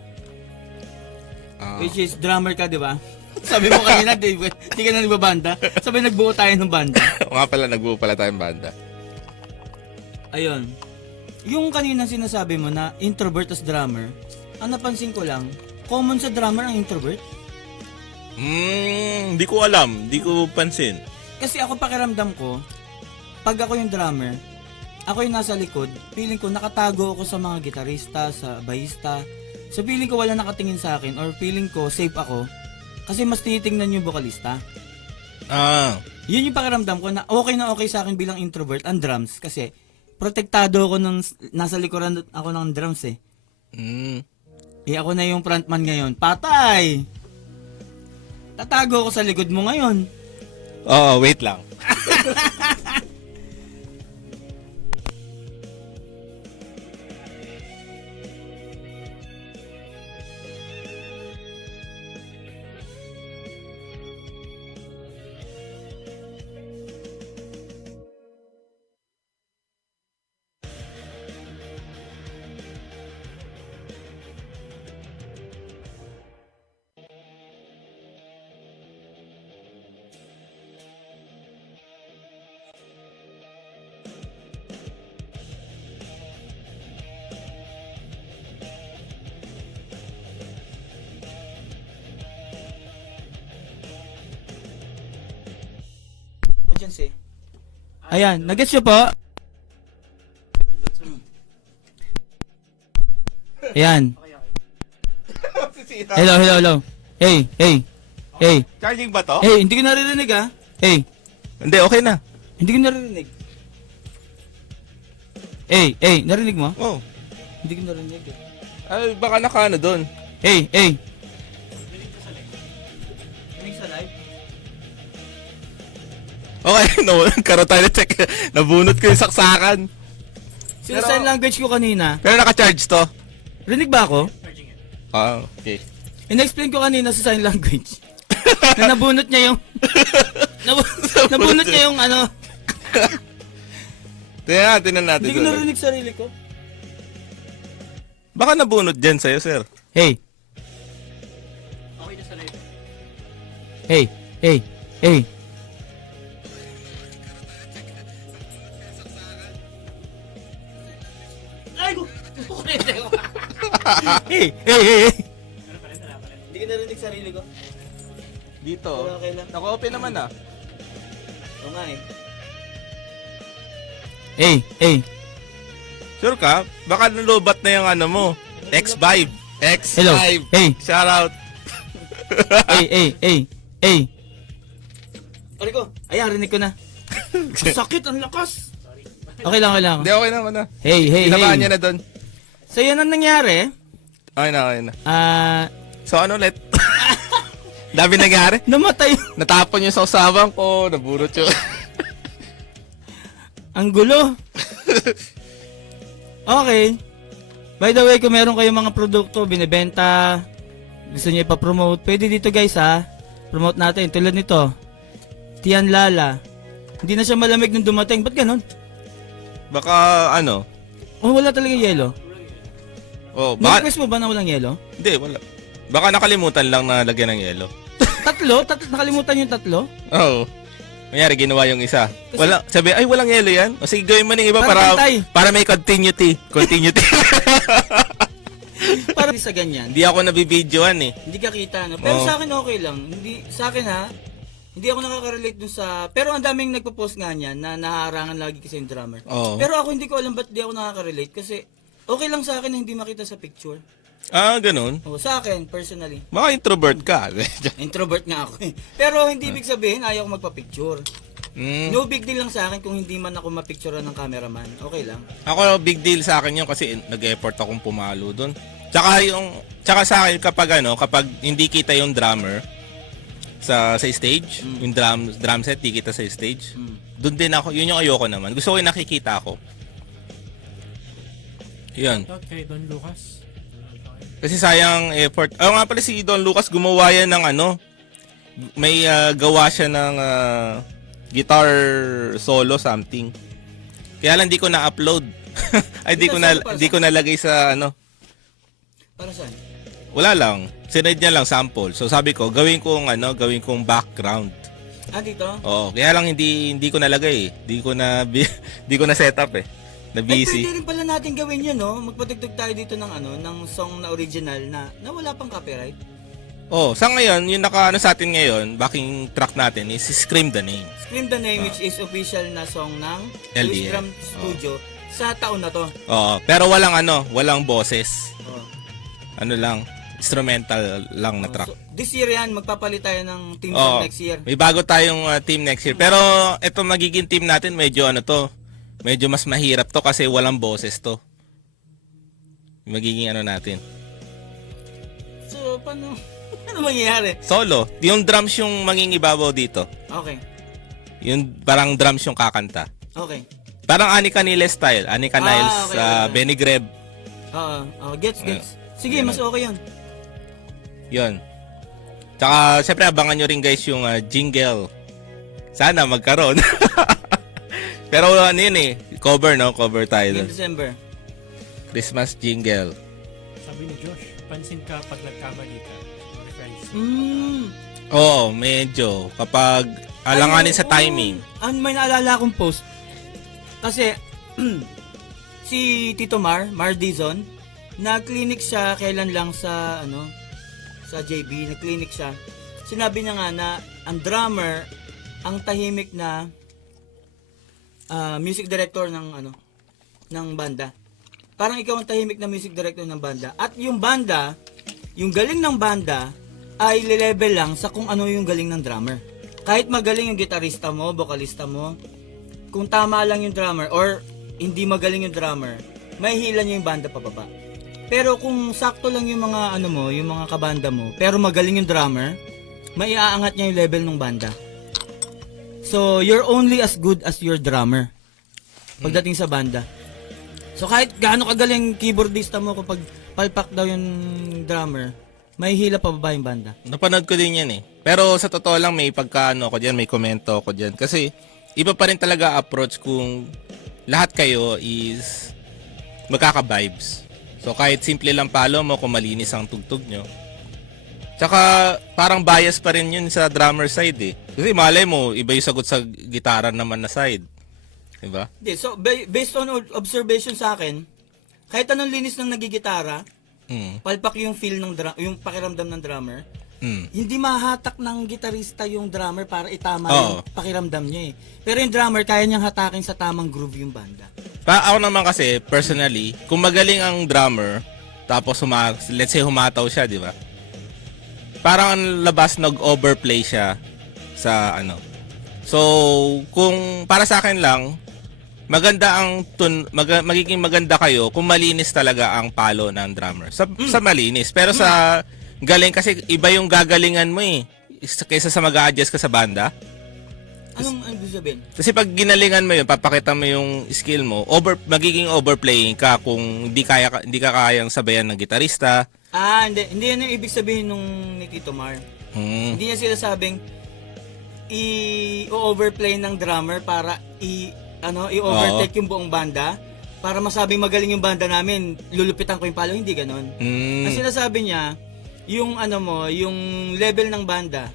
Which is drummer ka, di ba? Sabi mo kanina, di ka na nagbabanda. Sabi nagbuo tayo ng banda. O nga pala, nagbuo pala tayong banda. Ayun. Yung kanina sinasabi mo na introvert as drummer, ang napansin ko lang, common sa drummer ang introvert. Hindi ko alam. Hindi ko pansin. Kasi ako pakiramdam ko, pag ako yung drummer, ako yung nasa likod, feeling ko nakatago ako sa mga gitarista, sa bahista. So feeling ko wala nakatingin sa akin or feeling ko safe ako kasi mas tinitingnan yung vocalista. Yun yung pakiramdam ko na okay sa akin bilang introvert ang drums kasi protektado ako ng nasa likuran ako ng drums eh. Ako na yung frontman ngayon. Patay! Tatago ako sa likod mo ngayon. Oo, wait lang. Audience eh. Ayan, nag-gets nyo po? Ayan. Hello. Hey. Charging ba to? Hey, hindi ko naririnig ah. Hey, Hindi, okay na. hindi ko naririnig. Hey, narinig mo? Oh. Hindi ko narinig eh. Ay, baka nakaano doon. Hey. Narinig sa live? Okay, no, karoon tayo na check. Nabunot ko yung saksakan. Sino sign language ko kanina? Pero naka-charge to. Rinig ba ako? Okay. In-explain ko kanina sa sign language. Na nabunot niya yung... nabunot niya yung ano... Tingnan natin. Hindi ko narinig sarili ko. Baka nabunot dyan sa'yo, sir. Hey. Okay na sa live. Hey. Ay, hey. Ano pa rin, wala pa rin. Hindi ko narinig sarili ko. Dito. Okay lang. Naka-open naman ah. Oo nga eh. Hey. Sure ka? Baka nalubat na yung ano mo. X5. X5. Hello. Hey. Shout out. Hey. Pari ko. Ayan, rinig ko na. Sakit, ang lakas. Okay lang. Hindi, okay naman na. Hey. Ginabahan niya na doon. So, yan ang nangyari. Okay na. Ah, So, ano ulit? Dami nangyari. namatay. Natapon yung sausawan ko. Nabunot yung... Ang gulo. Okay. By the way, kung meron kayong mga produkto, binibenta, gusto niyo ipapromote, pwede dito guys ha. Promote natin. Tulad nito. Tian Lala. Hindi na siya malamig nung dumating. Ba't ganun? Baka ano? Oh, wala talaga yelo. Oh, baka... Na-request mo ba na walang yelo? Hindi, wala. Baka nakalimutan lang na lagyan ng yelo. Tatlo? Nakalimutan yung tatlo? Oo. Mayari, ginawa yung isa. Wala, sabi, ay, walang yelo yan. O sige, gawin mo ng iba Para pantay. para may continuity. Para sa ganyan. Hindi ako nabibidyoan eh. Hindi ka kita, no? Pero Oo. sa akin okay lang. Hindi, sa akin ha, hindi ako nakaka-relate dun sa... Pero ang daming nagpo-post nga niyan na naharangan lagi kasi yung drummer. Oo. Pero ako hindi ko alam ba't di ako nakaka-relate kasi okay lang sa akin na hindi makita sa picture. Ah, ganun. O, sa akin, personally. Baka introvert ka. Introvert nga ako eh. Pero hindi ibig sabihin ayaw ko magpa-picture. No big deal lang sa akin kung hindi man ako mapicturean ng cameraman. Okay lang. Ako, big deal sa akin yun kasi nag-effort akong pumalo doon. Tsaka sa akin kapag hindi kita yung drummer sa stage, yung drum set, di kita sa stage. Doon din ako, yun yung ayoko naman. Gusto ko yung nakikita ako. Yun. Shoutout kay Don Lucas. Kasi sayang effort. Nga pala si Don Lucas gumawa yan ng may gawa siya ng guitar solo something. Kaya lang di ko na-upload. Ay di ko nalagay sa Para saan? Wala lang. Sinend niya lang sample. So sabi ko, gawin kong background. Dito? Oo, kaya lang hindi ko nalagay. Di ko na set up Na busy. Pwede rin pala natin gawin yun, no? Magpatugtog tayo dito ng song na original na wala pang copyright. Oh, sa ngayon, yung sa atin ngayon, backing track natin is Scream the Name. Scream the Name, which is official na song ng LDN. Louis Drum Studio sa taon na to. Oo, pero walang boses. Oh. Instrumental lang na track. So, this year yan, magpapalit tayo ng team Oo, next year. may bago tayong team next year. Pero ito magiging team natin, medyo medyo mas mahirap to kasi walang boses to. Magiging natin. So, paano mangyayari? Solo. Yung drums yung mangingibabaw dito. Okay. Yung parang drums yung kakanta. Okay. Parang Anika Niles style. Anika Niles okay, sa okay. Benny Greb. Gets. Sige, mas okay yun. Yun. Tsaka, syempre, abangan nyo rin guys yung jingle. Sana magkaroon. Pero cover Cover tayo In doon. December. Christmas jingle. Sabi ni Josh, pansin ka pag nagkamali ka. Reference. Oo, medyo. Kapag alanganin sa timing. May naalala akong post. Kasi, si Tito Mar Dizon, nag-clinic siya kailan lang sa, sa JB, nag-clinic siya. Sinabi niya nga na, ang drummer, ang tahimik na music director ng banda. Parang ikaw ang tahimik na music director ng banda. At yung banda, yung galing ng banda, ay level lang sa kung ano yung galing ng drummer. Kahit magaling yung gitarista mo, vocalista mo, kung tama lang yung drummer or hindi magaling yung drummer, may hila niya yung banda pababa. Pero kung sakto lang yung mga yung mga kabanda mo, pero magaling yung drummer, may iaangat niya yung level ng banda. So, you're only as good as your drummer pagdating sa banda. So, kahit gaano kagaling keyboardista mo kapag palpak daw yung drummer, may hila pababa yung banda. Napanood ko din yan Pero sa totoo lang, may ko dyan, may komento ko dyan. Kasi, iba pa rin talaga approach kung lahat kayo is magkaka-vibes. So, kahit simple lang palo mo kung malinis ang tugtog nyo. Tsaka, parang bias pa rin yun sa drummer side Kasi malay mo, iba yung sagot sa gitara naman na side. Diba? So, based on observation sa akin, kahit anong linis ng nagigitara, palpak yung feel ng yung pakiramdam ng drummer, hindi mahatak ng gitarista yung drummer para itama yung pakiramdam niya Pero yung drummer, kaya niyang hatakin sa tamang groove yung banda. Ako naman kasi, personally, kung magaling ang drummer, tapos let's say humataw siya, di ba? Parang ang labas nag-overplay siya sa So, kung para sa akin lang, maganda ang magiging maganda kayo kung malinis talaga ang palo ng drummer. Sa malinis. Pero sa galing kasi iba yung gagalingan mo kaysa sa mag-a-adjust ka sa banda. Anong ibig sabihin? Kasi pag ginalingan mo yun, papakita mo yung skill mo, magiging overplaying ka kung hindi ka kayang sabayan ng gitarista. Hindi yan yung ibig sabihin nung ni Tito Mar. Hindi niya sila sabing i-overplay ng drummer para i-overtake yung buong banda para masabing magaling yung banda namin, lulupitan ko yung palo, hindi ganon. Ang sinasabi niya, yung yung level ng banda.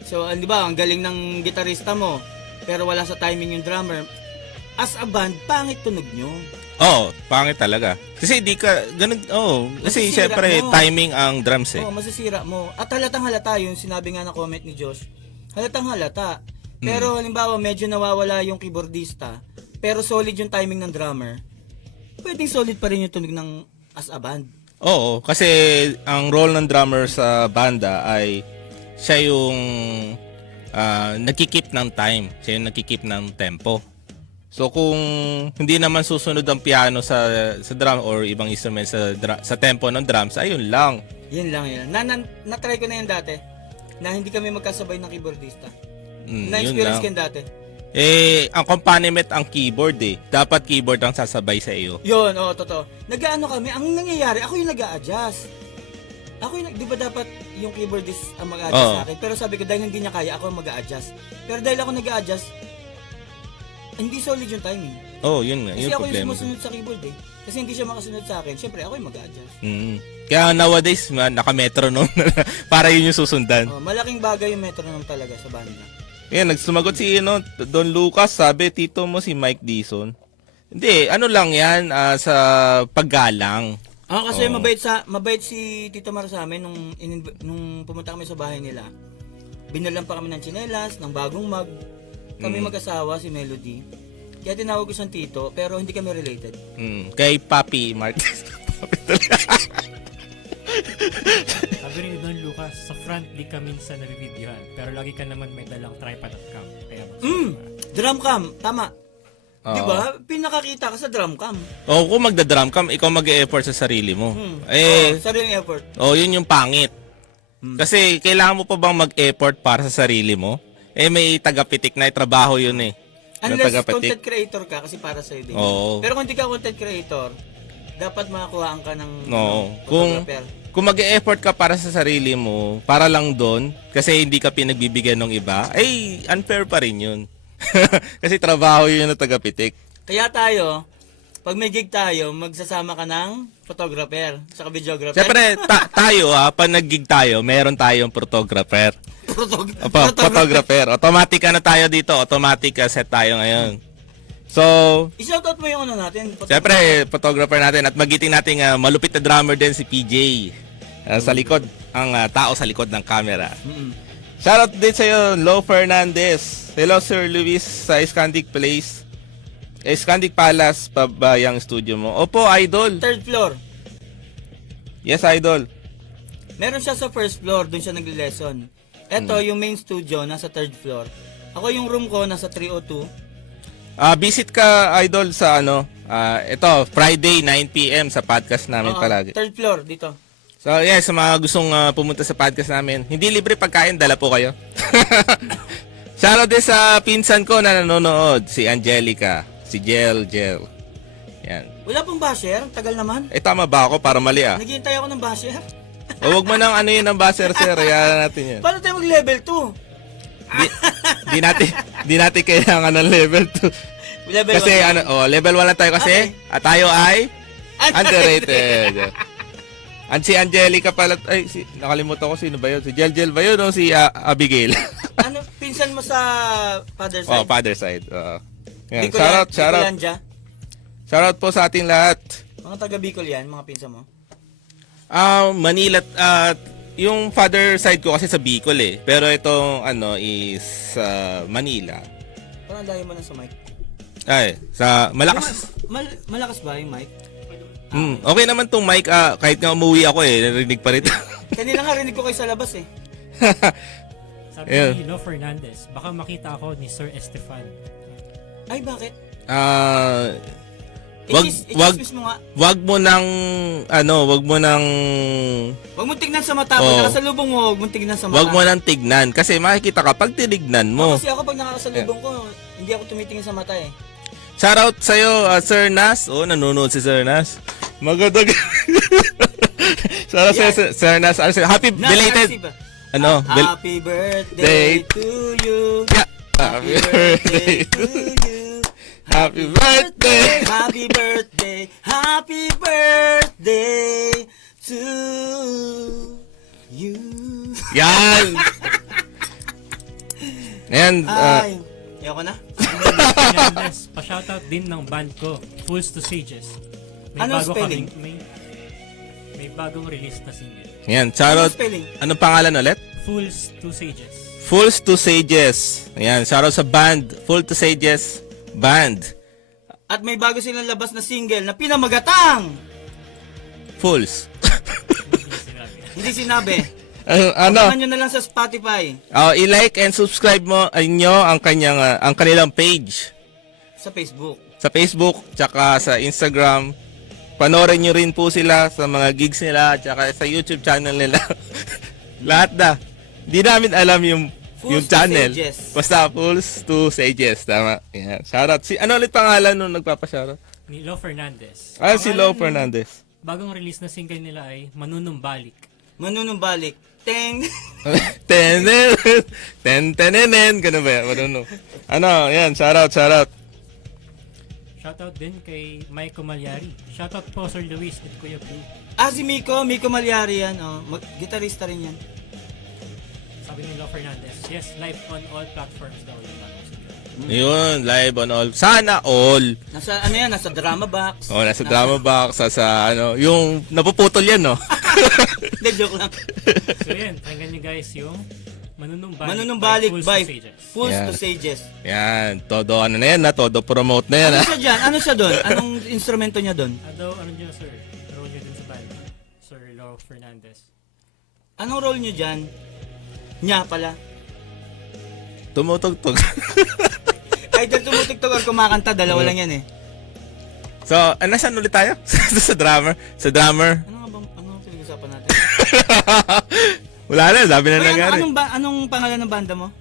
So, di ba, ang galing ng gitarista mo, pero wala sa timing yung drummer. As a band, pangit tunog nyo. Pangit talaga. Kasi di ka ganun, kasi Masisira syempre mo. timing ang drums Masisira mo. At halatang halata yung sinabi nga na comment ni Josh. Halatang halata. Pero halimbawa medyo nawawala yung keyboardista, pero solid yung timing ng drummer. Pwedeng solid pa rin yung tunog ng as a band. Oo, kasi ang role ng drummer sa banda ay siya yung nagki-keep ng time. Siya yung nagki-keep ng tempo. So kung hindi naman susunod ang piano sa drum or ibang instrument sa tempo ng drums, ayun lang. Yun lang yun. Na-try ko na yan dati. Na hindi kami magkasabay ng keyboardista. Yun Na-experience lang. ko yan dati. Ang accompaniment ang keyboard eh. Dapat keyboard ang sasabay sa iyo. Yun, oo, totoo. Nag-ano kami, ang nangyayari, ako yung nag-a-adjust. Di ba dapat yung keyboardist ang mag-a-adjust Oo. sa akin? Pero sabi ko, dahil hindi niya kaya, ako ang mag-a-adjust. Pero dahil ako nag-a-adjust, hindi solid yung timing. Oh, yun nga. Kasi Yun ako yung problema. sumusunod sa keyboard eh. Kasi hindi siya makasunod sa akin, syempre ako yung mag-a-adjust. Kaya nowadays, naka-metronome para yun yung susundan. Oh, malaking bagay yung metronome talaga sa banda. Yan, nagsumagot si Don Lucas, sabi, tito mo si Mike Dison. Hindi, ano lang yan, sa paggalang. Kasi Oo. mabait si Tito Mar sa amin nung pumunta kami sa bahay nila. Binalan pa kami ng tsinelas, ng bagong mug. Kami mag-asawa, si Melody. Kaya tinawag ko siyang tito, pero hindi kami related. Kay Papi Marquez. Sabi rin ni Don Lucas, sa front di ka minsan nabibidyohan, pero lagi ka naman may dalang tripod at cam. Kaya Drum cam, tama. Oo. Di ba? Pinakakita ka sa drum cam. O kung magda-drum cam, ikaw mag-e-effort sa sarili mo. Sariling effort. Yun yung pangit. Kasi kailangan mo pa bang mag-effort para sa sarili mo? May tagapitik na trabaho yun eh. Na Unless tagapitik. content creator ka, kasi para sa'yo din. Oo. Pero kung hindi ka content creator, dapat makakuhaan ka ng No. Kung mag-e-effort ka para sa sarili mo, para lang doon, kasi hindi ka pinagbibigyan ng iba, ay unfair pa rin yun. Kasi trabaho yun na tagapitik. Kaya tayo, pag may gig tayo, magsasama ka ng photographer, saka videographer. Siyempre, tayo pag nag-gig tayo, meron tayong photographer. Photographer. Automatic na tayo dito. Automatic set tayo ngayon. So, I-shoutout mo yung ano natin. siyempre, photographer natin at magiting nating malupit na drummer din si PJ. Sa likod, ang tao sa likod ng camera. Shoutout din sa iyo, Lo Fernandez. Hello, Sir Luis sa Scandic Place. Scandic Palace pa ba yung studio mo? Opo, idol. Third floor. Yes, idol. Meron siya sa first floor, doon siya nagle-lesson. Ito, yung main studio, nasa third floor. Ako yung room ko, nasa 302. Visit ka, idol, sa ito, Friday, 9 p.m. sa podcast namin palagi. Third floor, dito. So, yes, sa mga gustong pumunta sa podcast namin, hindi libre pagkain, dala po kayo. Shoutout din sa pinsan ko na nanonood, si Angelica, si Jel. Yan. Wala pong basher, tagal naman. Tama ba ako para mali Naghihintay ako ng basher. Huwag mo nang yun ng baser, sir. Hayaan natin yan. Paano tayo mag-level 2? Di natin kailangan ng level 2. Level Kasi 1 level 1 lang tayo kasi Okay. at tayo ay underrated. At si Angelica pala, nakalimutan ko sino ba yun? Si Jel ba yun o si Abigail? Ano, pinsan mo sa father side? Father side. Yan. Bicolan- Shoutout. Bicolandia? Shoutout po sa ating lahat. Mga taga Bicol yan, mga pinsan mo? Manila, yung father side ko kasi sa Bicol eh. Pero itong is Manila. Parang layo mo na sa mic. Ay, sa malakas. Malakas ba yung mic? Okay naman tong mic, kahit nga umuwi ako narinig pa rin. Kanina nga rinig ko kayo sa labas eh. sabi Yeah. ni Lo Fernandez, baka makita ako ni Sir Estefan. Ay, bakit? Wag mo nga. wag mo nang Huwag mo tignan sa mata. Oo. Pag nakasalubong mo, huwag mo tignan sa mata. wag mo nang tignan kasi makikita ka pag tinignan mo. Kasi ako pag nakakasalubong ko, hindi ako tumitingin sa mata eh. Shoutout sa iyo, Sir Nas. Nanonood si Sir Nas. Maganda. Shoutout sa iyo, Sir Nas. Happy belated. Happy birthday to you. Yeah. Happy birthday to you. Happy birthday. Happy birthday. Happy birthday to you. Yan. Ayan. Ay, ayoko na. Fernandez, pa-shoutout din ng band ko, Fools to Sages. Anong spelling? May bagong release na single. Ayan. Ano Shoutout. spelling? Anong pangalan ulit? Fools to Sages. Fools to Sages. Ayan. Shoutout sa band. Fools to Sages Band. At may bago silang labas na single na pinamagatang. Fools. Hindi sinabi. Ano? Abangan nyo na lang sa Spotify, I-like and subscribe mo nyo ang ang kanilang page sa Facebook. sa Facebook tsaka sa Instagram. Panoorin nyo rin po sila sa mga gigs nila tsaka sa YouTube channel nila. Lahat na. Di namin alam yung Fools to channel. Sages. Basta Fools to Sages. Tama. Yan. Shoutout. Ano ulit pangalan nung nagpapashoutout? Ni Lo Fernandez. Si Lo Fernandez. Bagong release na single nila ay Manunumbalik. Manunumbalik. Teng! Ten, ganun ba yan? Ano, yan, shoutout. Shoutout din kay Mike Malyari. Shoutout po Sir Luis at Kuya Blue. Si Miko Malyari yan. Gitarista rin yan. Sabi ni Lo Fernandez, yes, live on all platforms daw yung bagong single. Yun, live on all. Sana all. Nasa nasa Drama Box. Nasa Drama Box, sa yung napuputol yan, no? Hindi, joke lang. So yan, pakinggan nyo guys yung Manunumbalik by Fools Yan. to Sages. Yan, todo ano na yan, todo promote na yan, Ano siya dyan? Ano siya doon? Anong instrumento niya doon? Ano nyo sir? Role nyo din sa band. Sir Lo Fernandez. Anong role niyo dyan? Nya pala. Tumutugtog. Either tumutugtog or kumakanta, dalawa lang yan eh. So, nasaan ulit tayo? Sa drummer. Ano ang pinag-usapan natin? Wala na, sabi na nangyari. Anong pangalan ng banda mo?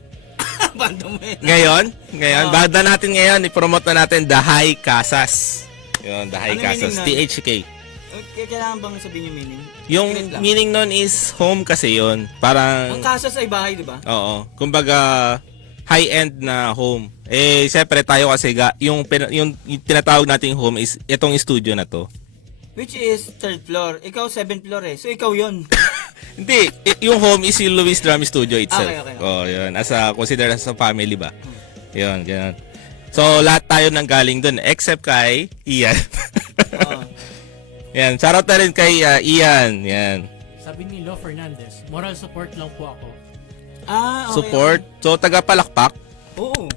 Banda mo eh. Ngayon, Oo. banda natin ngayon, i-promote na natin The High Casas. Yun, The High Ano Casas, meaning nun? THK. Kailangan bang sabihin yung meaning? Yung Secret lang. meaning nun is home kasi yun. Parang, Ang kasas ay bahay, di ba? oo, kumbaga, high-end na home. Siyempre tayo kasi, yung tinatawag nating home is itong studio na to. Which is third floor. Ikaw 7th floor eh. So ikaw yun. Hindi, yung home is yung Luis Drum Studio itself. Okay. Oh, yun. Consider as a family ba? Yun, ganun. So, lahat tayo nang galing dun, except kay Ian. Oo. Yan, shoutout na rin kay Ian. Yan. Sabi ni Lo Fernandez, moral support lang po ako. Okay. Support. So, taga-palakpak. Oo.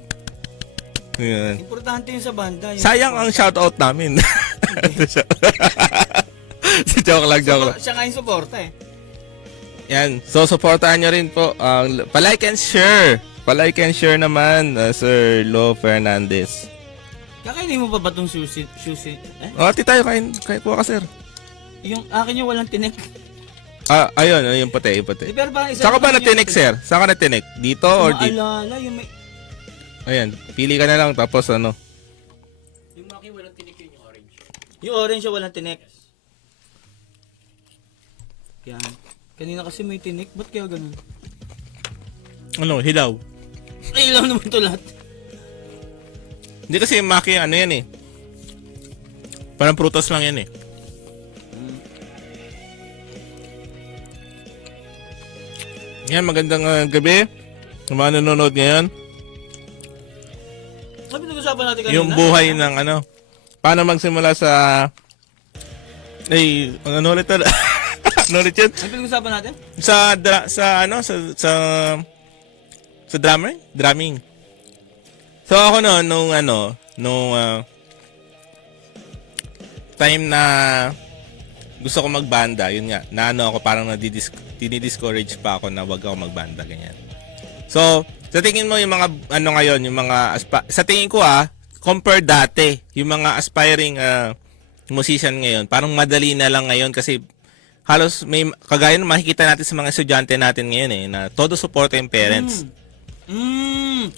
Yan. Importante yun sa banda. Yung Sayang ang shoutout namin. joke lang. Siya nga yung suporta eh. Yan. So, supportahan nyo rin po. Pa-like and share. Pa-like and share naman, Sir Lo Fernandez. Kakainin mo pa ba itong sushi? Ati tayo, kain po ka, sir. Yung akin yung walang tinik. Ayun, yung puti. Pero parang isa Saan ka ba lang natinik, yung- sir? Saan ka natinik? Dito or dito? Maalala, yung may... Ayan, pili ka na lang tapos ano. Yung Maki walang tinik yun yung orange. Yung orange yung walang tinik. Yan. Kanina kasi may tinik. Ba't kaya ganun? Ano, hilaw. Ay, ilaw naman ito lahat. Hindi kasi yung maki, ano yan eh. Parang prutas lang yan eh. Yan, magandang gabi. Sa mga nanonood ngayon. Sabi nag-usapan natin kanina. Yung buhay ng ano. Paano magsimula sa... ano ulit na? Ano ulit yun? Ano pinag-usapan natin? Sa drumming. So ako nung time na gusto ko magbanda, yun nga, ako parang dinidiscourage pa ako na wag ako magbanda, ganyan. So, sa tingin mo yung mga ngayon, yung mga sa tingin ko compare dati, yung mga aspiring musician ngayon, parang madali na lang ngayon kasi halos may kagaya ng makikita natin sa mga estudyante natin ngayon na todo support yung parents.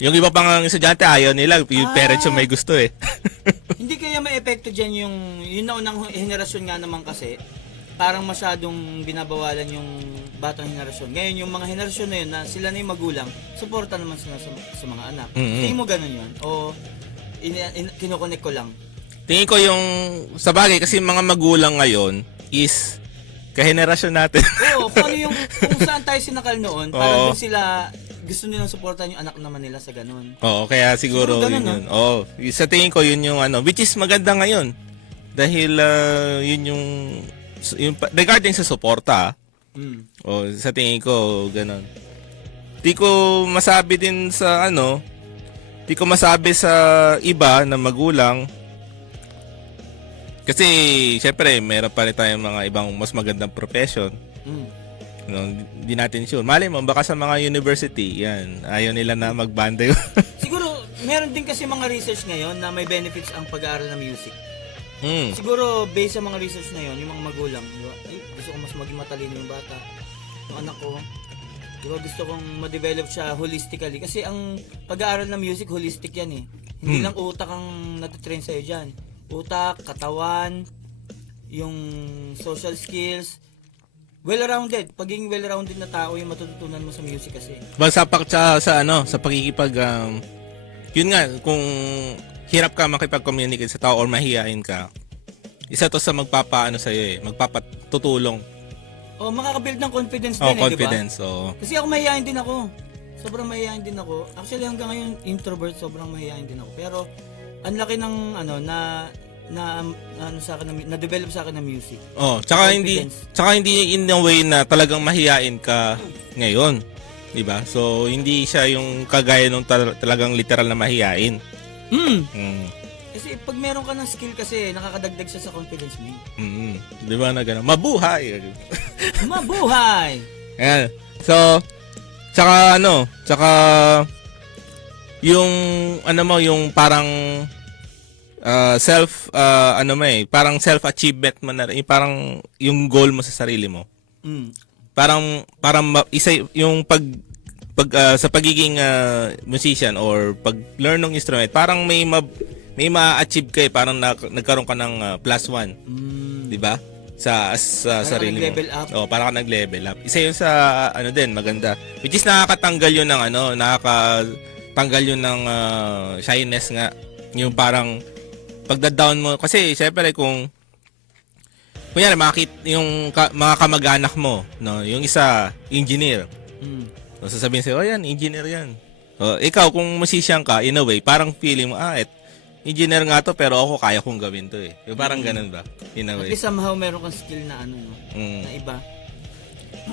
Yung iba pang estudyante ayaw nila, yung parents yung may gusto eh. Hindi kaya may epekto dyan yung naunang henerasyon nga naman kasi parang masyadong binabawalan yung batang henerasyon. Ngayon yung mga henerasyon na yun na sila na yung magulang, suporta naman sila sa mga anak. Mm-hmm. Tingin mo ganun yun? O kinukonek ko lang? Tingin ko yung sa bagay kasi mga magulang ngayon is kahenerasyon natin. Oo, kung saan tayo sinakal noon, parang Oo. doon sila gusto nilang suportahan yung anak naman nila sa ganun. Oo, kaya siguro Siguro ganun, yun. Oo, sa tingin ko yun yung which is maganda ngayon. Dahil yun yung regarding sa suporta. Sa tingin ko ganun. Di ko masabi din sa di ko masabi sa iba na magulang. Kasi syempre meron pa rin tayong mga ibang mas magandang profession. No, hindi natin sure. Malay mo, baka sa mga university, yan, ayaw nila na magbanda yun. Siguro, meron din kasi mga research ngayon na may benefits ang pag-aaral ng music. Hmm. Siguro, based sa mga research na yun, yung mga magulang, di ba? Ay, gusto ko mas maging matalino yung bata. Yung anak ko, di ba, gusto kong ma-develop siya holistically. Kasi ang pag-aaral ng music, holistic yan eh. Hindi lang utak ang natitrain sa'yo dyan. Utak, katawan, yung social skills, well-rounded. Pagiging well-rounded na tao yung matututunan mo sa music kasi. Basta sa pagkikipag yun nga kung hirap ka makipag-communicate sa tao or mahihain ka. Isa to sa magpapaano sa iyo magpapatutulong. O makaka-build ng confidence din, Confidence. di ba? Kasi ako mahihain din ako. Sobrang mahihain din ako. Actually hanggang ngayon introvert, sobrang mahihain din ako. Pero ang laki ng sa akin na-develop sa akin ng music. Tsaka Confidence. hindi in a way na talagang mahihain ka ngayon, 'di ba? So hindi siya yung kagaya nung talagang literal na mahihain. Kasi pag meron ka ng skill kasi nakakadagdag siya sa confidence mo. 'Di ba na gano'n? Mabuhay. Mabuhay. Ayan. So tsaka yung yung parang parang self-achievement mo na rin, parang yung goal mo sa sarili mo. Parang isa yung sa pagiging musician or pag-learn ng instrument, parang may ma-achieve ka parang nagkaroon ka ng +1. 'Di ba? Sa sarili mo. Nag-level up. Parang ka nag-level up. Isa yun sa din maganda. Which is nakakatanggal yun ng nakakatanggal yun ng shyness nga. Yung parang pagda-down mo kasi syempre kung kunyari yung mga kamag-anak mo, no, yung isa engineer. So sasabihin sa'yo, yan, engineer yan. Ikaw kung musician ka, in a way, parang feeling mo, engineer nga to pero ako kaya kong gawin to eh. Yung parang ganun ba? In a At way. least somehow meron kang skill na na iba.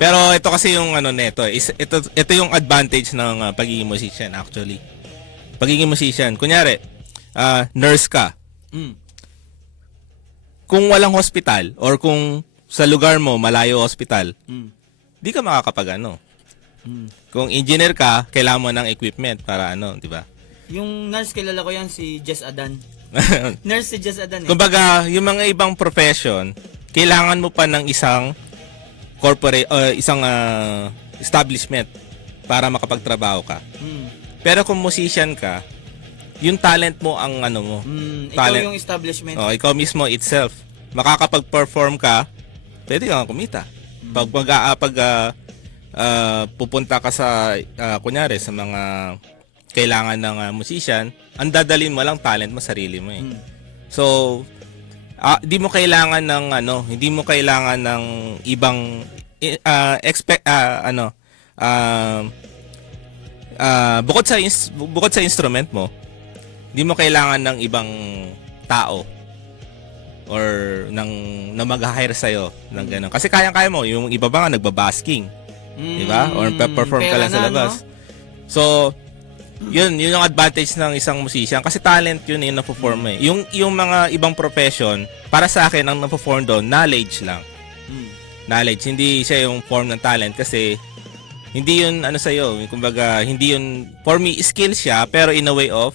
Pero ito kasi yung neto, ito yung advantage ng pagiging musician actually. Pagiging musician, kunyari, nurse ka. Kung walang hospital or kung sa lugar mo malayo hospital, di ka makakapag Kung engineer ka, kailangan mo ng equipment para di ba? Yung nurse, kilala ko yan, si Jess Adan. Nurse si Jess Adan eh. Kumbaga, yung mga ibang profession, kailangan mo pa ng isang corporate isang establishment para makapagtrabaho ka. Pero kung musician ka, yung talent mo ang mo. Ikaw yung establishment. Ikaw mismo itself. Makakapag-perform ka, pwede kang kumita. Pag pupunta ka sa kunyari sa mga kailangan ng musician, ang dadalhin mo lang talent mo, sarili mo eh. So hindi mo kailangan ng ibang bukod sa instrument mo, hindi mo kailangan ng ibang tao or na mag-hire sa'yo ng gano'n. Kasi kayang-kaya mo. Yung iba ba nga nagbabasking. Di ba? Or perform ka lang sa labas. No? So, yun yung advantage ng isang musician. Kasi talent yun yung na-perform eh. Yung mga ibang profession, para sa akin, ang na-perform doon, knowledge lang. Knowledge. Hindi siya yung form ng talent kasi hindi yun sa'yo. Kumbaga, hindi yun, for me, skill siya, pero in a way of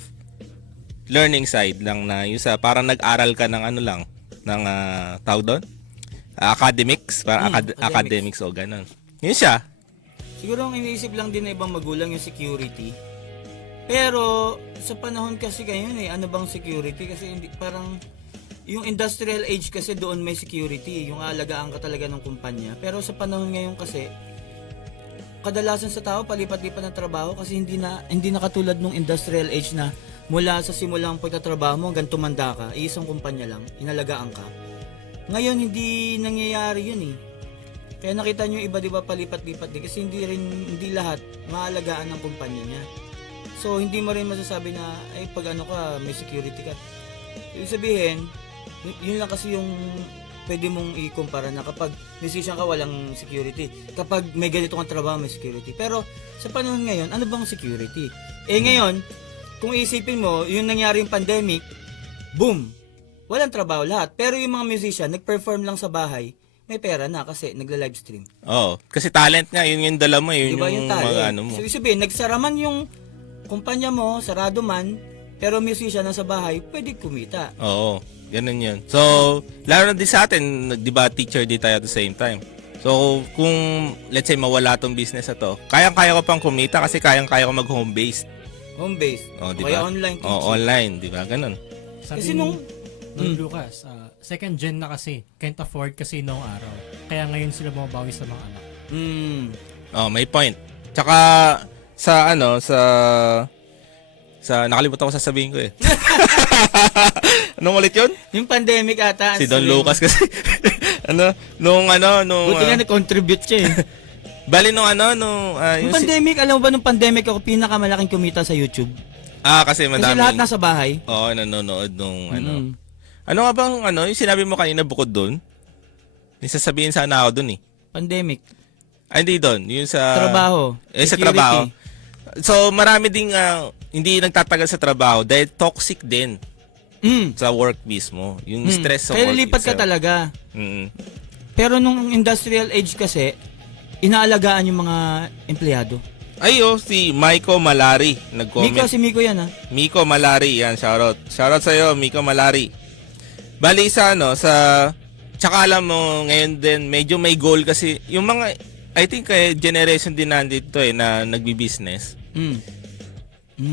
learning side lang na yung sa parang nag-aral ka ng ng tawag doon? Academics, parang academics o ganun. Yun siya. Siguro ang iniisip lang din ng ibang magulang yung security. Pero sa panahon kasi ngayon ano bang security? Kasi hindi, parang yung industrial age kasi doon may security, yung aalagaan ka talaga ng kumpanya. Pero sa panahon ngayon kasi kadalasan sa tao palipat-lipat ng trabaho kasi hindi na katulad nung industrial age na mula sa simulang pagtatrabaho mo hanggang tumanda ka, isang kumpanya lang, inalagaan ka. Ngayon hindi nangyayari yun eh. Kaya nakita nyo iba diba palipat-lipat din kasi hindi lahat maalagaan ng kumpanya niya. So hindi mo rin masasabi na ay pag ka may security ka. Ibig sabihin, yun lang kasi yung pwede mong i-kumpara na kapag musician ka walang security. Kapag may ganito kang trabaho may security. Pero sa panahon ngayon, ano bang security? Ngayon, kung isipin mo, yung nangyari yung pandemic, boom! Walang trabaho lahat. Pero yung mga musician, nag-perform lang sa bahay, may pera na kasi nagla-livestream. Oo. Kasi talent nga, yun yung dala mo, yun Di ba yung yung talent? mga ano mo. So, ibig sabihin, nagsara man yung kumpanya mo, sarado man, pero musician na sa bahay, pwede kumita. Oo. Ganun yun. So, lalo na din sa atin, di ba teacher di tayo at the same time. So, kung let's say mawala tong business na to, kayang-kaya ko pang kumita kasi kayang-kaya ko mag-home based. Home base. Oh, di Kaya ba? online teaching. Oh, online, di ba? Ganun. Sabi Kasi ni nung- Don Lucas, second gen na kasi. Can't afford kasi noong araw. Kaya ngayon sila bumabawi sa mga anak. Oh, may point. Tsaka sa nakalimutan ko sasabihin ko eh. Anong ulit 'yun? Yung pandemic ata. Si Don Lucas kasi nung Buti nga nag-contribute siya eh. bali nung Yung pandemic, alam mo ba nung pandemic ako pinakamalaking kumita sa YouTube? kasi Kasi madami. lahat nasa bahay. Oo, nanonood nung Mm. Ano nga bang yung sinabi mo kanina bukod doon? May sasabihin sana ako doon eh. Pandemic. Ay, hindi doon. Yung sa Trabaho. Sa Security. trabaho. So, marami ding hindi nagtatagal sa trabaho dahil toxic din sa work mismo. Yung stress sa Kaya work lilipat ka itself. talaga. Mm. Pero nung industrial age kasi, inaalagaan yung mga empleyado. Si Miko Malari nag-comment. Si Miko yan ha. Miko Malari, yan, shoutout. Shoutout sa'yo, Miko Malari. Bali sa tsaka alam mo, ngayon din, medyo may goal kasi, yung mga, I think generation din nandito na nagbi-business.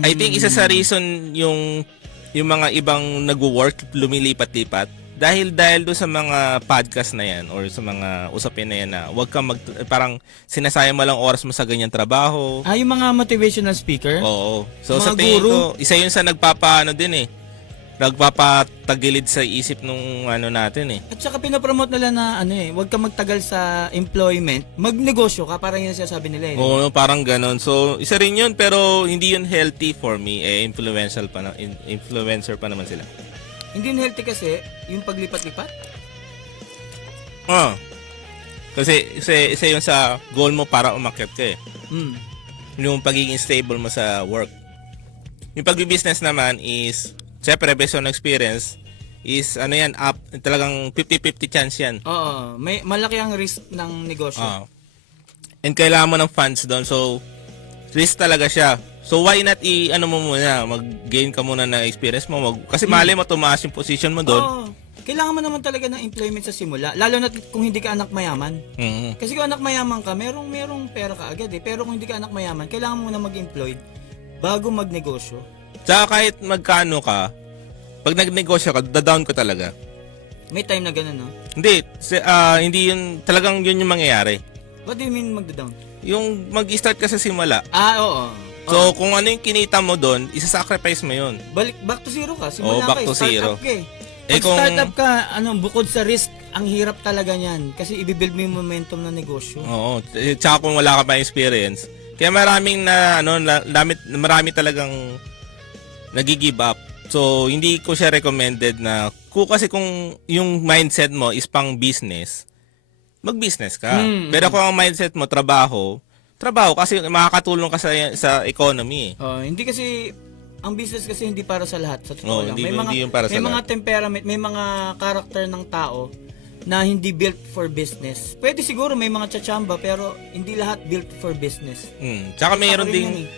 I think isa sa reason yung mga ibang nagwo-work, lumilipat-lipat, dahil doon sa mga podcast na yan, or sa mga usapin na yan na, wag kang parang sinasayang mo lang oras mo sa ganyang trabaho. Yung mga motivational speaker. Oo. So Mga sa tingin guru. ko, isa yun sa nagpapatagilid sa isip nung natin eh. At saka pinapromote nila na huwag ka magtagal sa employment, magnegosyo ka, parang yun sinasabi nila eh. Oo, parang ganon. So, isa rin yun, pero hindi yun healthy for me. Influencer pa naman sila. Hindi yun healthy kasi, yung paglipat-lipat. Kasi isa yun sa goal mo para umakyat ka eh. Yung pagiging stable mo sa work. Yung pagbi-business naman is, syempre, based on experience, is up, talagang 50-50 chance yan. Oo, may malaki ang risk ng negosyo. And kailangan mo ng funds doon. So, risk talaga siya. So, why not mo muna, mag-gain ka muna ng experience mo. Kasi mali mo, tumaas yung position mo doon. Oo. Kailangan mo naman talaga ng employment sa simula. Lalo na kung hindi ka anak mayaman. Mhm. Kasi kung anak mayaman ka, merong pera ka agad eh. Pero kung hindi ka anak mayaman, kailangan mo na mag-employed bago magnegosyo. Tsaka kahit magkano ka, pag nagnegosyo ka, dadown ko talaga. May time na ganun, no? Hindi, hindi yun, talagang yun yung mangyayari. What do you mean magda-down? Yung mag-start ka sa simula. Oo. So, kung ano yung kinita mo doon, isa-sacrifice mo yun. Back to zero ka. Simula back ka to start zero. up ka eh. Pag Eh, kung- startup ka, bukod sa risk, ang hirap talaga niyan. Kasi i-build mo yung momentum ng negosyo. Oo. Tsaka kung wala ka pa experience. Kaya maraming marami talagang nag-give up. So, hindi ko siya recommended na, kasi kung yung mindset mo is pang business, mag-business ka. Pero kung ang mindset mo, trabaho kasi makakatulong ka sa economy. Hindi kasi, ang business kasi hindi para sa lahat. Sa totoo lang. Hindi yung para sa may mga lahat. temperament, may mga character ng tao na hindi built for business. Pwede siguro may mga tsatsamba pero hindi lahat built for business. Tsaka meron Ako rin ding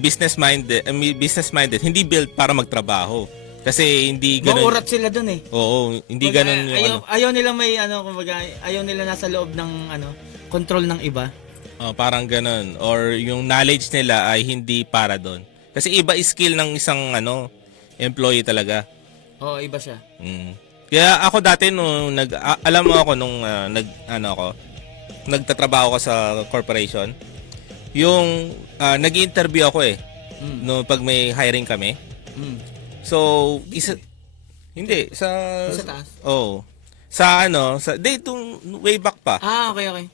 business-minded, hindi built para magtrabaho. Kasi hindi ganun. Maurat sila dun eh. Oo, hindi ganun yung ayaw nila may kumbaga, ayaw nila nasa loob ng control ng iba. parang ganun. Or yung knowledge nila ay hindi para doon. Kasi iba skill ng isang employee talaga. Oo, iba siya. Kaya ako dati alam mo ako nung nagtatrabaho ko sa corporation. Yung nag-interview ako no pag may hiring kami. So, hindi sa taas. sa way back pa. Okay.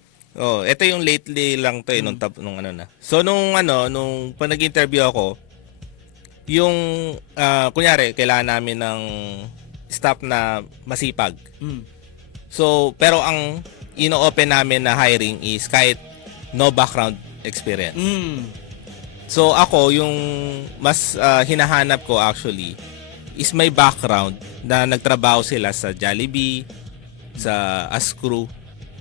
Ito yung lately lang to nung na. So nung pag nag-interview ako, yung kunyari kailangan namin ng staff na masipag. So pero ang ino-open namin na hiring is kahit no background experience. So ako yung mas hinahanap ko actually is may background na nagtrabaho sila sa Jollibee, sa as crew,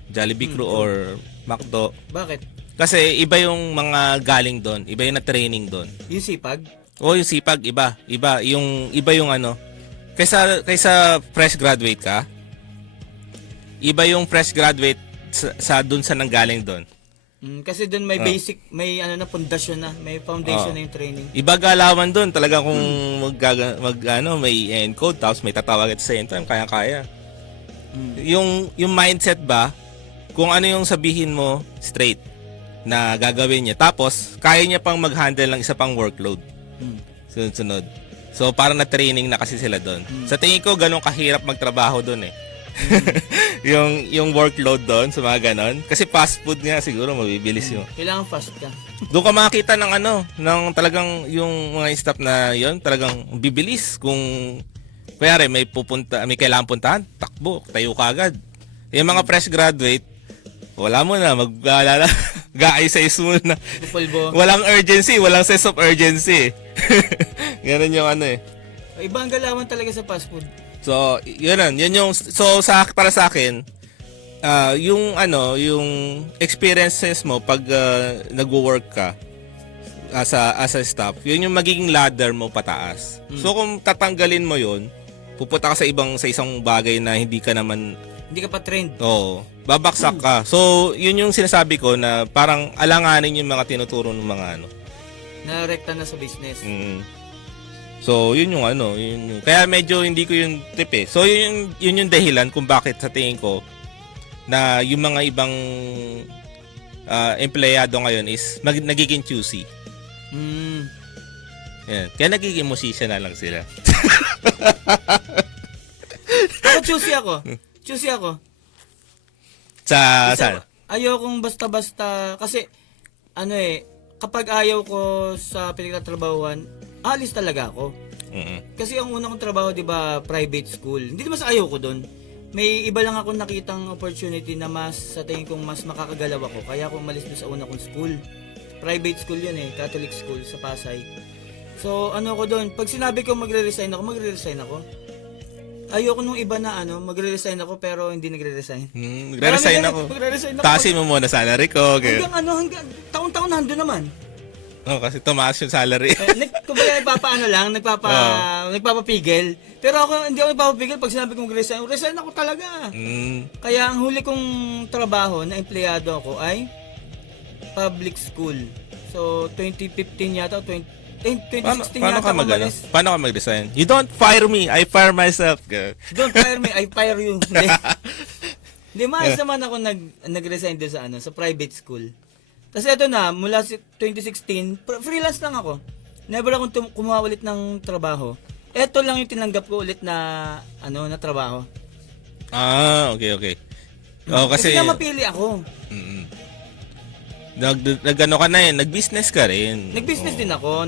Jollibee crew or McDo. Bakit? Kasi iba yung mga galing doon, iba yung na-training doon. Yung sipag? O yung sipag, iba yung ano. Kaysa fresh graduate ka, iba yung fresh graduate sa dun sa nanggaling doon. Kasi doon may basic, may ano na pundasyon na, may foundation na yung training. Iba galawan doon, talaga kung may encode tapos may tatawag at the same time, kaya-kaya. Yung mindset ba, kung ano yung sabihin mo straight na gagawin niya, tapos kaya niya pang mag-handle ng isa pang workload. Sunod-sunod. So parang na-training na kasi sila doon. Sa tingin ko ganun kahirap magtrabaho doon eh. yung workload doon sa mga ganon. Kasi fast food nga siguro mabibilis yung. Kailangan fast ka. Doon ka makakita ng talagang yung mga staff na yon talagang bibilis kung kaya may kailangan puntahan, takbo, tayo ka agad. Yung mga fresh graduate, wala mo na, ga-ayos muna. Pupulbo. Walang urgency, walang sense of urgency. Ganun yung ano eh. Ibang galawan talaga sa fast food. So, yun yung para sa akin, yung experiences mo pag nagwo-work ka as a staff, yun yung magiging ladder mo pataas. So kung tatanggalin mo yun, pupunta ka sa isang bagay na hindi ka pa trained. Oo, babaksak ka. So, yun yung sinasabi ko na parang alanganin yung mga tinuturo ng mga Na rekta na sa business. So, yun yung kaya medyo hindi ko yung tip eh. So, yun yung dahilan kung bakit sa tingin ko na yung mga ibang empleyado ngayon is nagiging choosy. Yan. Kaya nagiging musician na lang sila. Ako choosy ako. Saan? Ayokong basta-basta kasi kapag ayaw ko sa pinagtatrabahuan, alis talaga ako. Kasi ang unang kong trabaho, 'di ba, private school. Hindi naman sa ayaw ko doon. May iba lang ako nakitang opportunity na sa tingin kong mas makakagalaw ako. Kaya ako umalis doon sa una kong school. Private school 'yun Catholic school sa Pasay. So, ako doon, pag sinabi ko magre-resign ako. Ayoko nung iba na magre-resign ako pero hindi nagre-resign. Magre-resign ako. Taasin mo muna salary ko. Hanggang taon-taon nandun naman. Kasi tumaas yung salary. Kumbaga nagpapapigil. Pero ako hindi ako nagpapapigil pag sinabi ko resign ako talaga. Kaya ang huli kong trabaho na empleyado ako ay public school. So 2015 yata, 2016 Paano yata ka Paano ka mag-resign? You don't fire me, I fire myself. Don't fire me, I fire you. Hindi, maayos naman ako nag-resign doon sa private school. Kasi ito na, mula 2016, freelance lang ako. Never akong kumuha ulit ng trabaho. Ito lang yung tinanggap ko ulit na trabaho. Okay. Kasi nga mapili ako. Nag-ano ka na nag-business ka rin. Nag-business din ako,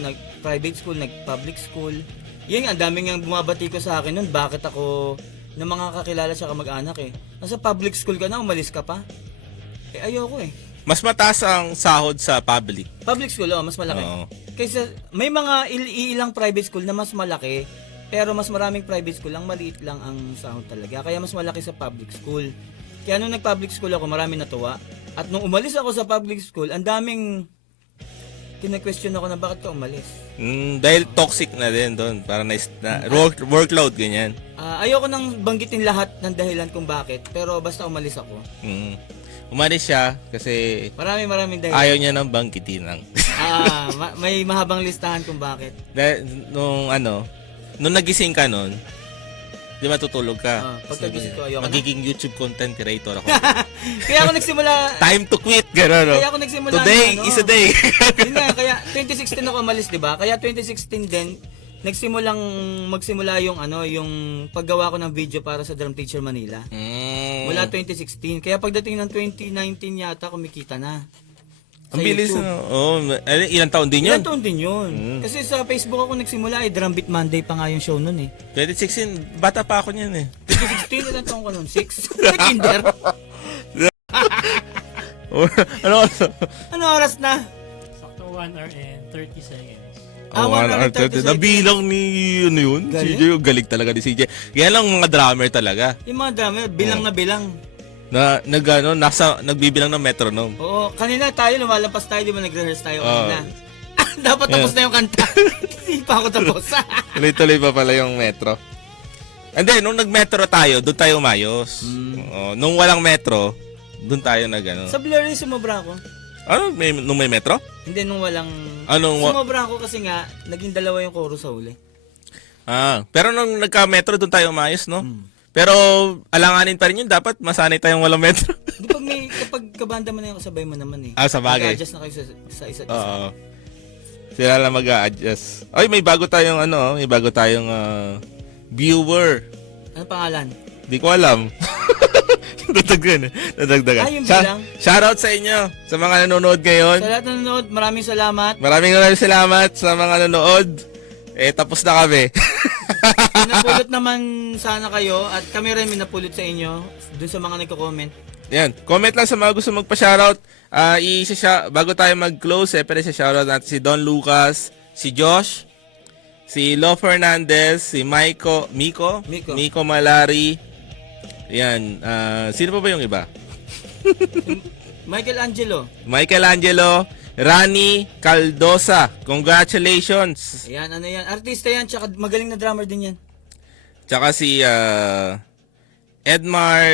nag-private school, nag-public school. Yun nga, ang daming nga bumabati ko sa akin nun, bakit ako ng mga kakilala sa kamag-anak Nasa public school ka na, umalis ka pa. Ayoko Mas mataas ang sahod sa public. Public school, mas malaki. Kaysa, may mga ilang private school na mas malaki, pero mas maraming private school, ang maliit lang ang sahod talaga. Kaya mas malaki sa public school. Kaya nung nag-public school ako, marami natuwa. At nung umalis ako sa public school, ang daming kina-question ako na bakit ka umalis. Dahil toxic na din doon. Para na workload, ganyan. Ayoko nang banggitin lahat ng dahilan kung bakit, pero basta umalis ako. Umalis siya kasi Maraming dahilan. ayaw niya ng banggitin lang. May mahabang listahan kung bakit. Nung nagising ka nun, di ba tutulog ka? Pagkagising ko, ayoko magiging YouTube content creator ako. Kaya ako nagsimula. Time to quit, gano'n, no? Kaya ako nagsimula. Today is a day. Yun nga, kaya 2016 ako umalis, di ba? Kaya 2016 din, magsimula yung paggawa ko ng video para sa Drum Teacher Manila. Mula 2016. Kaya pagdating ng 2019 yata, kumikita na. Ang bilis ilang taon din yun? Ilang taon din yun. Kasi sa Facebook ako nagsimula, Drum Beat Monday pa nga yung show nun 2016, bata pa ako niyan 2016, ilang taon ko nun? 6? Kinder? Ano oras na? Sakto 1 hour and 30 seconds. Oh, 130. 130 Nabilang ni ano yun? Galing. CJ, galing talaga ni CJ. Yan lang mga drummer talaga. Yung mga drummer, bilang na bilang. Nagbibilang ng metronome. Oo, kanina tayo, lumalampas tayo, di ba nag-rehearse tayo Oo. kanina? Dapat tapos na yung kanta. Hindi pa ako tapos. Tuloy-tuloy pa pala yung metro. And then, nung nag-metro tayo, doon tayo umayos. Nung walang metro, doon tayo Sa Blurry, sumobra ako. Nung may metro? Hindi, nung walang... sumobra ako kasi nga, naging dalawa yung chorus sa uli. Pero nung nagka-metro, doon tayo umayos, no? Pero alanganin pa rin yun, dapat masanay tayong walang metro. Di kapag kabanda mo na yung kasabay mo naman eh. Sa bagay. Mag-adjust na kayo sa isa't isa. Oo. Sila lang mag-a-adjust. Ay, may bago tayong viewer. Ano pangalan? Di ko alam. Nadagdagan. Yung bilang? Shoutout sa inyo, sa mga nanonood ngayon. Sa lahat na nanonood, maraming salamat. Maraming salamat sa mga nanonood. Tapos na kami. Napulot naman sana kayo at kami rin minapulot sa inyo dun sa mga nagko-comment. Yan. Comment lang sa mga gusto magpa-shoutout. Bago tayo mag-close, pero shoutout natin si Don Lucas, si Josh, si Lo Fernandez, si Miko Malari. Yan. Sino pa ba yung iba? Michael Angelo, Rani Caldosa. Congratulations. Ayan, ano yan? Artista yan, tsaka magaling na drummer din yan. Tsaka si Edmar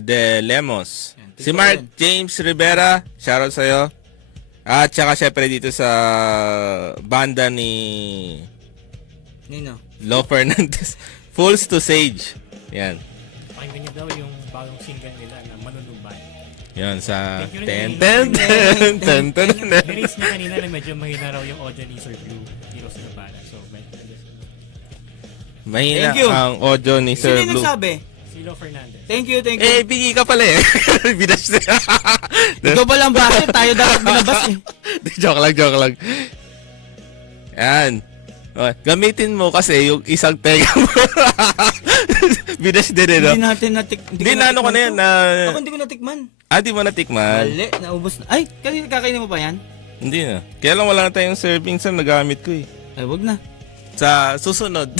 De Lemos. Yan, Si Mark yan. James Rivera, shoutout sa'yo. At tsaka syempre dito sa banda ni Nino. Lo Fernandez, Fools to Sage. Yan. Pakinggan niyo daw yung bagong single nila na Manunubay. Yan sa Thank you ten rin. ten ten ten ten. Niris niya kanina na medyo mahina raw yung audio ni Sir Blue, Heroes na Bala. So, Mahina Thank you. ang audio ni Sino Sir yung Blue. nagsabi? si Lo Fernandez. Thank you. Bigay ka pala eh. Binas na. Ikaw ba lang bakit? Tayo dapat binabas eh. Joke lang. Yan. Gamitin mo kasi yung isang tenga mo. Binas din eh, no? Hindi natin Hindi na ano ko na yan na... Ako hindi ko natikman. Di mo natikman? Mali, naubos na. Ay, kakainin mo pa yan? Hindi na. Kaya lang wala na tayong serving sa nagamit ko eh. Ay, wag na. Sa susunod.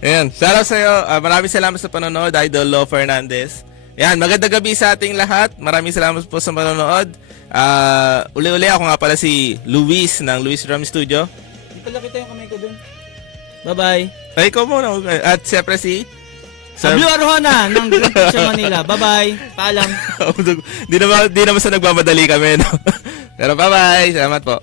Ayan. Shoutout sa'yo. Maraming salamat sa panonood, Idol Lo Fernandez. Ayan. Magandang gabi sa ating lahat. Maraming salamat po sa panonood. Uli-uli ako nga pala si Luis ng Luis Drum Studio. Hindi pala kita yung kamay ko dun. Bye-bye. Ay, ikaw muna. At siyempre si... Sa Blue Arjona ng Grand Prix Manila. Bye-bye. Paalam. Di naman sa nagmamadali kami, no? Pero bye-bye. Salamat po.